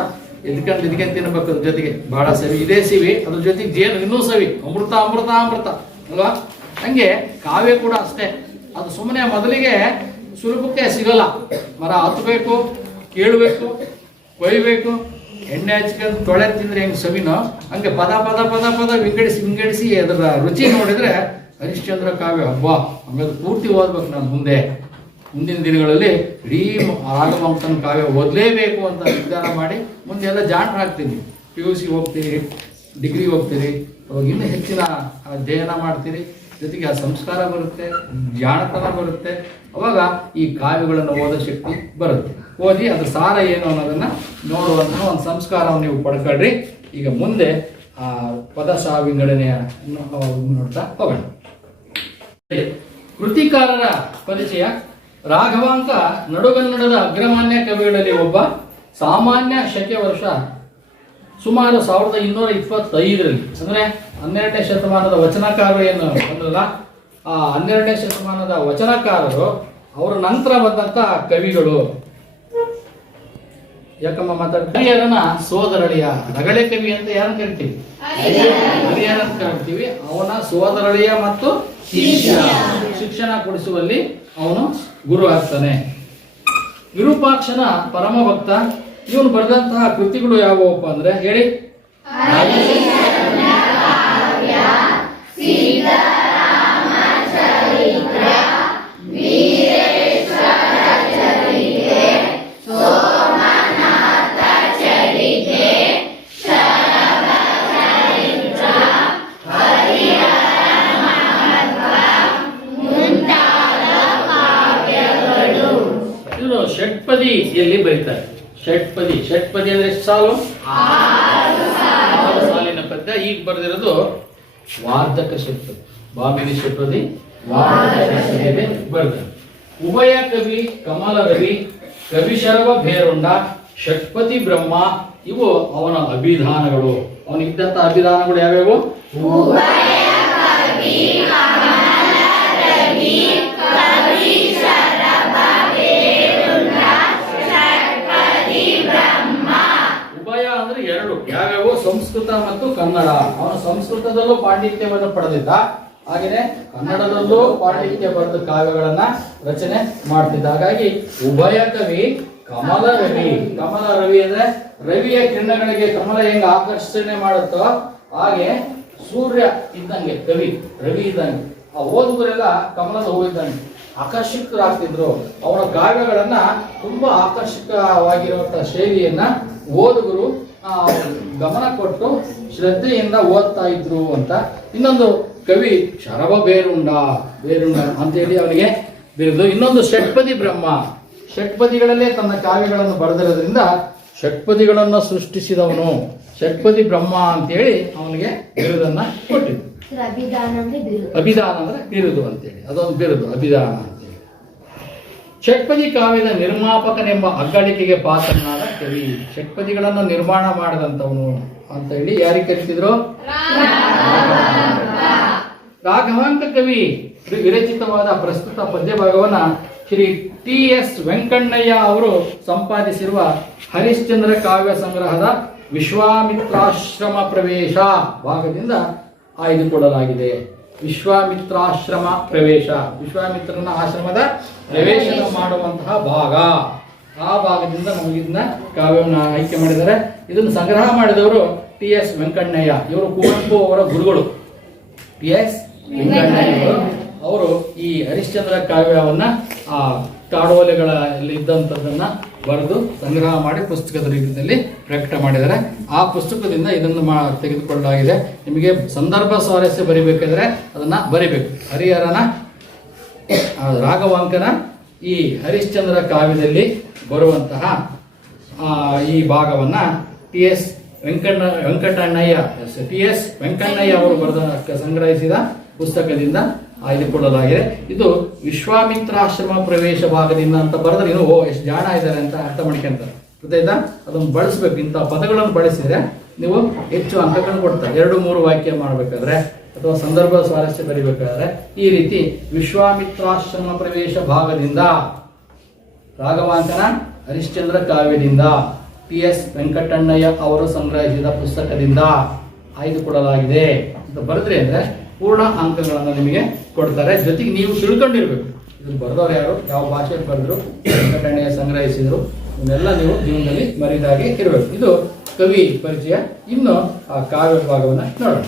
ಇದ್ಕೊಂಡು ತಿನ್ಬೇಕು. ಅದ್ರ ಜೊತೆಗೆ ಬಹಳ ಸವಿ, ಇದೇ ಸಿವಿ, ಅದ್ರ ಜೊತೆಗೆ ಜೇನು ಇನ್ನೂ ಸವಿ. ಅಮೃತ ಅಮೃತ ಅಮೃತ ಅಲ್ವಾ? ಹಂಗೆ ಕಾವ್ಯ ಕೂಡ ಅಷ್ಟೇ. ಅದು ಸುಮ್ಮನೆ ಮೊದಲಿಗೆ ಸುಲಭಕ್ಕೆ ಸಿಗಲ್ಲ. ಮರ ಹತ್ತಬೇಕು, ಕೀಳಬೇಕು, ಕೊಯ್ಬೇಕು, ಎಣ್ಣೆ ಹಚ್ಕೊಂಡು ತೊಳೆ ತಿಂದ್ರೆ ಹೆಂಗೆ ಸವಿನೋ ಹಂಗೆ ಪದ ಪದ ಪದ ಪದ ವಿಂಗಡಿಸಿ ಅದರ ರುಚಿ ನೋಡಿದ್ರೆ ಹರಿಶ್ಚಂದ್ರ ಕಾವ್ಯ ಹಬ್ಬ. ಆಮೇಲೆ ಪೂರ್ತಿ ಓದ್ಬೇಕು. ನಾನು ಮುಂದಿನ ದಿನಗಳಲ್ಲಿ ಇಡೀ ರಾಘವಾಂಕನ ಕಾವ್ಯ ಓದಲೇಬೇಕು ಅಂತ ನಿರ್ಧಾರ ಮಾಡಿ ಮುಂದೆ ಎಲ್ಲ ಜಾಣ ಹಾಕ್ತೀನಿ. PUC ಹೋಗ್ತೀರಿ, ಡಿಗ್ರಿ ಹೋಗ್ತೀರಿ, ಅವಾಗ ಇನ್ನೂ ಹೆಚ್ಚಿನ ಅಧ್ಯಯನ ಮಾಡ್ತೀರಿ. ಜೊತೆಗೆ ಆ ಸಂಸ್ಕಾರ ಬರುತ್ತೆ, ಜಾಣತನ ಬರುತ್ತೆ. ಅವಾಗ ಈ ಕಾವ್ಯಗಳನ್ನು ಓದೋ ಶಕ್ತಿ ಬರುತ್ತೆ. ಓದಿ ಅದ್ರ ಸಾರ ಏನು ಅನ್ನೋದನ್ನು ನೋಡುವಂಥ ಒಂದು ಸಂಸ್ಕಾರವನ್ನು ನೀವು ಪಡ್ಕೊಳ್ರಿ. ಈಗ ಮುಂದೆ ಆ ಪದಶಃ ವಿಂಗಡಣೆಯ ನೋಡ್ತಾ ಹೋಗೋಣ. ಕೃತಿಕಾರರ ಪರಿಚಯ. ರಾಘವಾಂಕ ನಡುಗನ್ನಡದ ಅಗ್ರಮಾನ್ಯ ಕವಿಗಳಲ್ಲಿ ಒಬ್ಬ. ಸಾಮಾನ್ಯ ಶಕೆ ವರ್ಷ ಸುಮಾರು 1225ರಲ್ಲಿ, ಅಂದರೆ 12ನೇ ಶತಮಾನದ ವಚನಕಾರರು ಏನು ಬಂದ್ರಲ್ಲ, ಆ 12ನೇ ಶತಮಾನದ ವಚನಕಾರರು ಅವರ ನಂತರ ಬಂದಂಥ ಕವಿಗಳು. ಯಾಕಮ್ಮ ಹರಿಹರನ ಸೋದರಳಿಯ ರಗಳೆ ಕವಿ ಅಂತ ಯಾರನ್ನು ಕರಿತೀವಿ? ಹರಿಹರನ್ ಕರಿತೀವಿ. ಅವನ ಸೋದರಳಿಯ ಮತ್ತು ಶಿಕ್ಷಣ ಕೊಡಿಸುವಲ್ಲಿ ಅವನು ಗುರು ಆಗ್ತಾನೆ. ವಿರೂಪಾಕ್ಷನ ಪರಮ ಭಕ್ತ. ಇವನು ಬರೆದಂತಹ ಕೃತಿಗಳು ಯಾವುವಪ್ಪ ಅಂದ್ರೆ ಹೇಳಿ. ಷಟ್ಪದಿಯಲ್ಲಿ ಬರೀತಾರೆ. ಷಟ್ಪದಿ ಅಂದ್ರೆ ಎಷ್ಟು ಸಾಲು? 6 ಸಾಲಿನ ಪದ್ಯ. ಈಗ ಬರೆದಿರೋದು ವಾರ್ಧಕ ಷಟ್ಪದಿ, ಬಾಮಿನಿ ಷಟ್ಪದಿ, ಬರೆದ. ಉಭಯ ಕವಿ, ಕಮಲ ರವಿ, ಕವಿಶರವ ಭೇರುಂಡ, ಷಟ್ಪದಿ ಬ್ರಹ್ಮ, ಇವು ಅವನ ಅಭಿಧಾನಗಳು. ಅವನಿಗಿದ್ದಂತ ಅಭಿಧಾನಗಳು ಯಾವ್ಯಾವು? ಉಭಯ ಅಂದ್ರೆ 2. ಯಾವ್ಯಾವು? ಸಂಸ್ಕೃತ ಮತ್ತು ಕನ್ನಡ. ಅವನು ಸಂಸ್ಕೃತದಲ್ಲೂ ಪಾಂಡಿತ್ಯವನ್ನು ಪಡೆದಿದ್ದ, ಹಾಗೆಯೇ ಕನ್ನಡದಲ್ಲೂ ಪಾಂಡಿತ್ಯ ಬರೆದ ಕಾವ್ಯಗಳನ್ನ ರಚನೆ ಮಾಡ್ತಿದ್ದ. ಹಾಗಾಗಿ ಉಭಯ ಕವಿ, ಕಮಲ ರವಿ. ಕಮಲ ರವಿ ಅಂದ್ರೆ ರವಿಯ ಕಿರಣಗಳಿಗೆ ಕಮಲ ಹೆಂಗ ಆಕರ್ಷಣೆ ಮಾಡುತ್ತೋ ಹಾಗೆ ಸೂರ್ಯ ಇದ್ದಂಗೆ ಕವಿ, ರವಿ ಇದ್ದಂಗೆ. ಆ ಓದುಗರೆಲ್ಲ ಕಮಲದ ಹೂ ಇದ್ದಂಗೆ ಆಕರ್ಷಿತರಾಗ್ತಿದ್ರು. ಅವರ ಕಾವ್ಯಗಳನ್ನ ತುಂಬಾ ಆಕರ್ಷಕವಾಗಿರುವಂತಹ ಶೈಲಿಯನ್ನ ಓದುಗರು ಗಮನ ಕೊಟ್ಟು ಶ್ರದ್ಧೆಯಿಂದ ಓದ್ತಾ ಇದ್ರು ಅಂತ. ಇನ್ನೊಂದು ಕವಿ ಶರಭ ಬೇರುಂಡ ಅಂತೇಳಿ ಅವನಿಗೆ ಬಿರುದು. ಇನ್ನೊಂದು ಷಟ್ಪದಿ ಬ್ರಹ್ಮ, ಷಟ್ಪದಿಗಳಲ್ಲೇ ತನ್ನ ಕಾವ್ಯಗಳನ್ನು ಬರೆದಿರೋದ್ರಿಂದ ಷಟ್ಪದಿಗಳನ್ನು ಸೃಷ್ಟಿಸಿದವನು ಷಟ್ಪದಿ ಬ್ರಹ್ಮ ಅಂತೇಳಿ ಅವನಿಗೆ ಬಿರುದನ್ನ ಕೊಟ್ಟಿದ್ದು. ಅಭಿದಾನ ಅಂದ್ರೆ ಬಿರುದು ಅಂತೇಳಿ, ಅದೊಂದು ಬಿರುದು ಅಭಿದಾನ ಅಂತೇಳಿ. ಷಟ್ಪದಿ ಕಾವ್ಯದ ನಿರ್ಮಾಪಕನೆಂಬ ಅಗ್ಗಳಿಕೆಗೆ ಪಾತ್ರನಾದ ಕವಿ. ಷಟ್ಪದಿಗಳನ್ನು ನಿರ್ಮಾಣ ಮಾಡಿದಂಥವನು ಅಂತ ಹೇಳಿ ಯಾರಿಗೆ ಕರೀತಿದ್ರು? ರಾಘವಾಂಕ ಕವಿ ವಿರಚಿತವಾದ ಪ್ರಸ್ತುತ ಪದ್ಯ ಭಾಗವನ್ನ ಶ್ರೀ ಟಿ.ಎಸ್. ವೆಂಕಣ್ಣಯ್ಯ ಅವರು ಸಂಪಾದಿಸಿರುವ ಹರಿಶ್ಚಂದ್ರ ಕಾವ್ಯ ಸಂಗ್ರಹದ ವಿಶ್ವಾಮಿತ್ರಾಶ್ರಮ ಪ್ರವೇಶ ಭಾಗದಿಂದ ಆಯ್ದುಕೊಳ್ಳಲಾಗಿದೆ. ವಿಶ್ವಾಮಿತ್ರಾಶ್ರಮ ಪ್ರವೇಶ, ವಿಶ್ವಾಮಿತ್ರನ ಆಶ್ರಮದ ಪ್ರವೇಶನ ಮಾಡುವಂತಹ ಭಾಗ, ಆ ಭಾಗದಿಂದ ನಮಗಿದನ್ನ ಕಾವ್ಯವನ್ನು ಆಯ್ಕೆ ಮಾಡಿದ್ದಾರೆ. ಇದನ್ನು ಸಂಗ್ರಹ ಮಾಡಿದವರು ಟಿ.ಎಸ್. ವೆಂಕಣ್ಣಯ್ಯ. ಇವರು ಕುವೆಂಪು ಅವರ ಗುರುಗಳು. ಟಿ.ಎಸ್. ವೆಂಕಣ್ಣಯ್ಯ ಅವರು ಈ ಹರಿಶ್ಚಂದ್ರ ಕಾವ್ಯವನ್ನ ಆ ಕಾಡೋಲೆಗಳಲ್ಲಿ ಇದ್ದಂಥದ್ದನ್ನ ಬರೆದು ಸಂಗ್ರಹ ಮಾಡಿ ಪುಸ್ತಕದ ರೀತಿಯಲ್ಲಿ ಪ್ರಕಟ ಮಾಡಿದ್ದಾರೆ. ಆ ಪುಸ್ತಕದಿಂದ ಇದನ್ನು ತೆಗೆದುಕೊಳ್ಳಲಾಗಿದೆ. ನಿಮಗೆ ಸಂದರ್ಭ ಸ್ವಾರಸ್ಯ ಬರಿಬೇಕಾದ್ರೆ ಅದನ್ನ ಬರಿಬೇಕು. ಹರಿಹರನ ರಾಘವಾಂಕನ ಈ ಹರಿಶ್ಚಂದ್ರ ಕಾವ್ಯದಲ್ಲಿ ಬರುವಂತಹ ಈ ಭಾಗವನ್ನ ಟಿ.ಎಸ್. ವೆಂಕಣ್ಣಯ್ಯ ಅವರು ಬರೆದ ಸಂಗ್ರಹಿಸಿದ ಪುಸ್ತಕದಿಂದ ಆಯ್ದುಕೊಳ್ಳಲಾಗಿದೆ. ಇದು ವಿಶ್ವಾಮಿತ್ರಾಶ್ರಮ ಪ್ರವೇಶ ಭಾಗದಿಂದ ಅಂತ ಬರೆದ್ರೆ ಇನ್ನು ಎಷ್ಟು ಜಾಣ ಇದ್ದಾರೆ ಅಂತ ಅರ್ಥ ಮಾಡ್ಕೊಂತಾರೆ. ಗೊತ್ತಾಯ್ತಾ? ಅದನ್ನು ಬಳಸಬೇಕು. ಇಂಥ ಪದಗಳನ್ನು ಬಳಸಿದ್ರೆ ನೀವು ಹೆಚ್ಚು ಅಂಕಗಳನ್ನು ಕೊಡ್ತಾರೆ. 2-3 ವಾಕ್ಯ ಮಾಡಬೇಕಾದ್ರೆ ಅಥವಾ ಸಂದರ್ಭ ಸ್ವಾರಸ್ಯ ಬರಿಬೇಕಾದ್ರೆ ಈ ರೀತಿ ವಿಶ್ವಾಮಿತ್ರಾಶ್ರಮ ಪ್ರವೇಶ ಭಾಗದಿಂದ ರಾಘವಾಂಕನ ಹರಿಶ್ಚಂದ್ರ ಕಾವ್ಯದಿಂದ ಟಿ.ಎಸ್. ವೆಂಕಟಣ್ಣಯ್ಯ ಅವರು ಸಂಗ್ರಹಿಸಿದ ಪುಸ್ತಕದಿಂದ ಆಯ್ದುಕೊಳ್ಳಲಾಗಿದೆ ಅಂತ ಬರೆದ್ರಿ ಅಂದ್ರೆ ಪೂರ್ಣ ಅಂಕಗಳನ್ನು ನಿಮಗೆ ಕೊಡ್ತಾರೆ. ಜೊತೆಗೆ ನೀವು ತಿಳ್ಕೊಂಡಿರ್ಬೇಕು ಇದನ್ನು ಬರೆದವ್ರು ಯಾರು, ಯಾವ ಭಾಷೆಯಲ್ಲಿ ಬರೆದ್ರು, ವೆಂಕಟಣ್ಣಯ್ಯ ಸಂಗ್ರಹಿಸಿದ್ರು, ಇವನ್ನೆಲ್ಲ ನೀವು ಜೀವನದಲ್ಲಿ ಮರಿದಾಗೆ ಇರಬೇಕು. ಇದು ಕವಿ ಪರಿಚಯ. ಇನ್ನು ಆ ಕಾವ್ಯ ಭಾಗವನ್ನು ನೋಡೋಣ.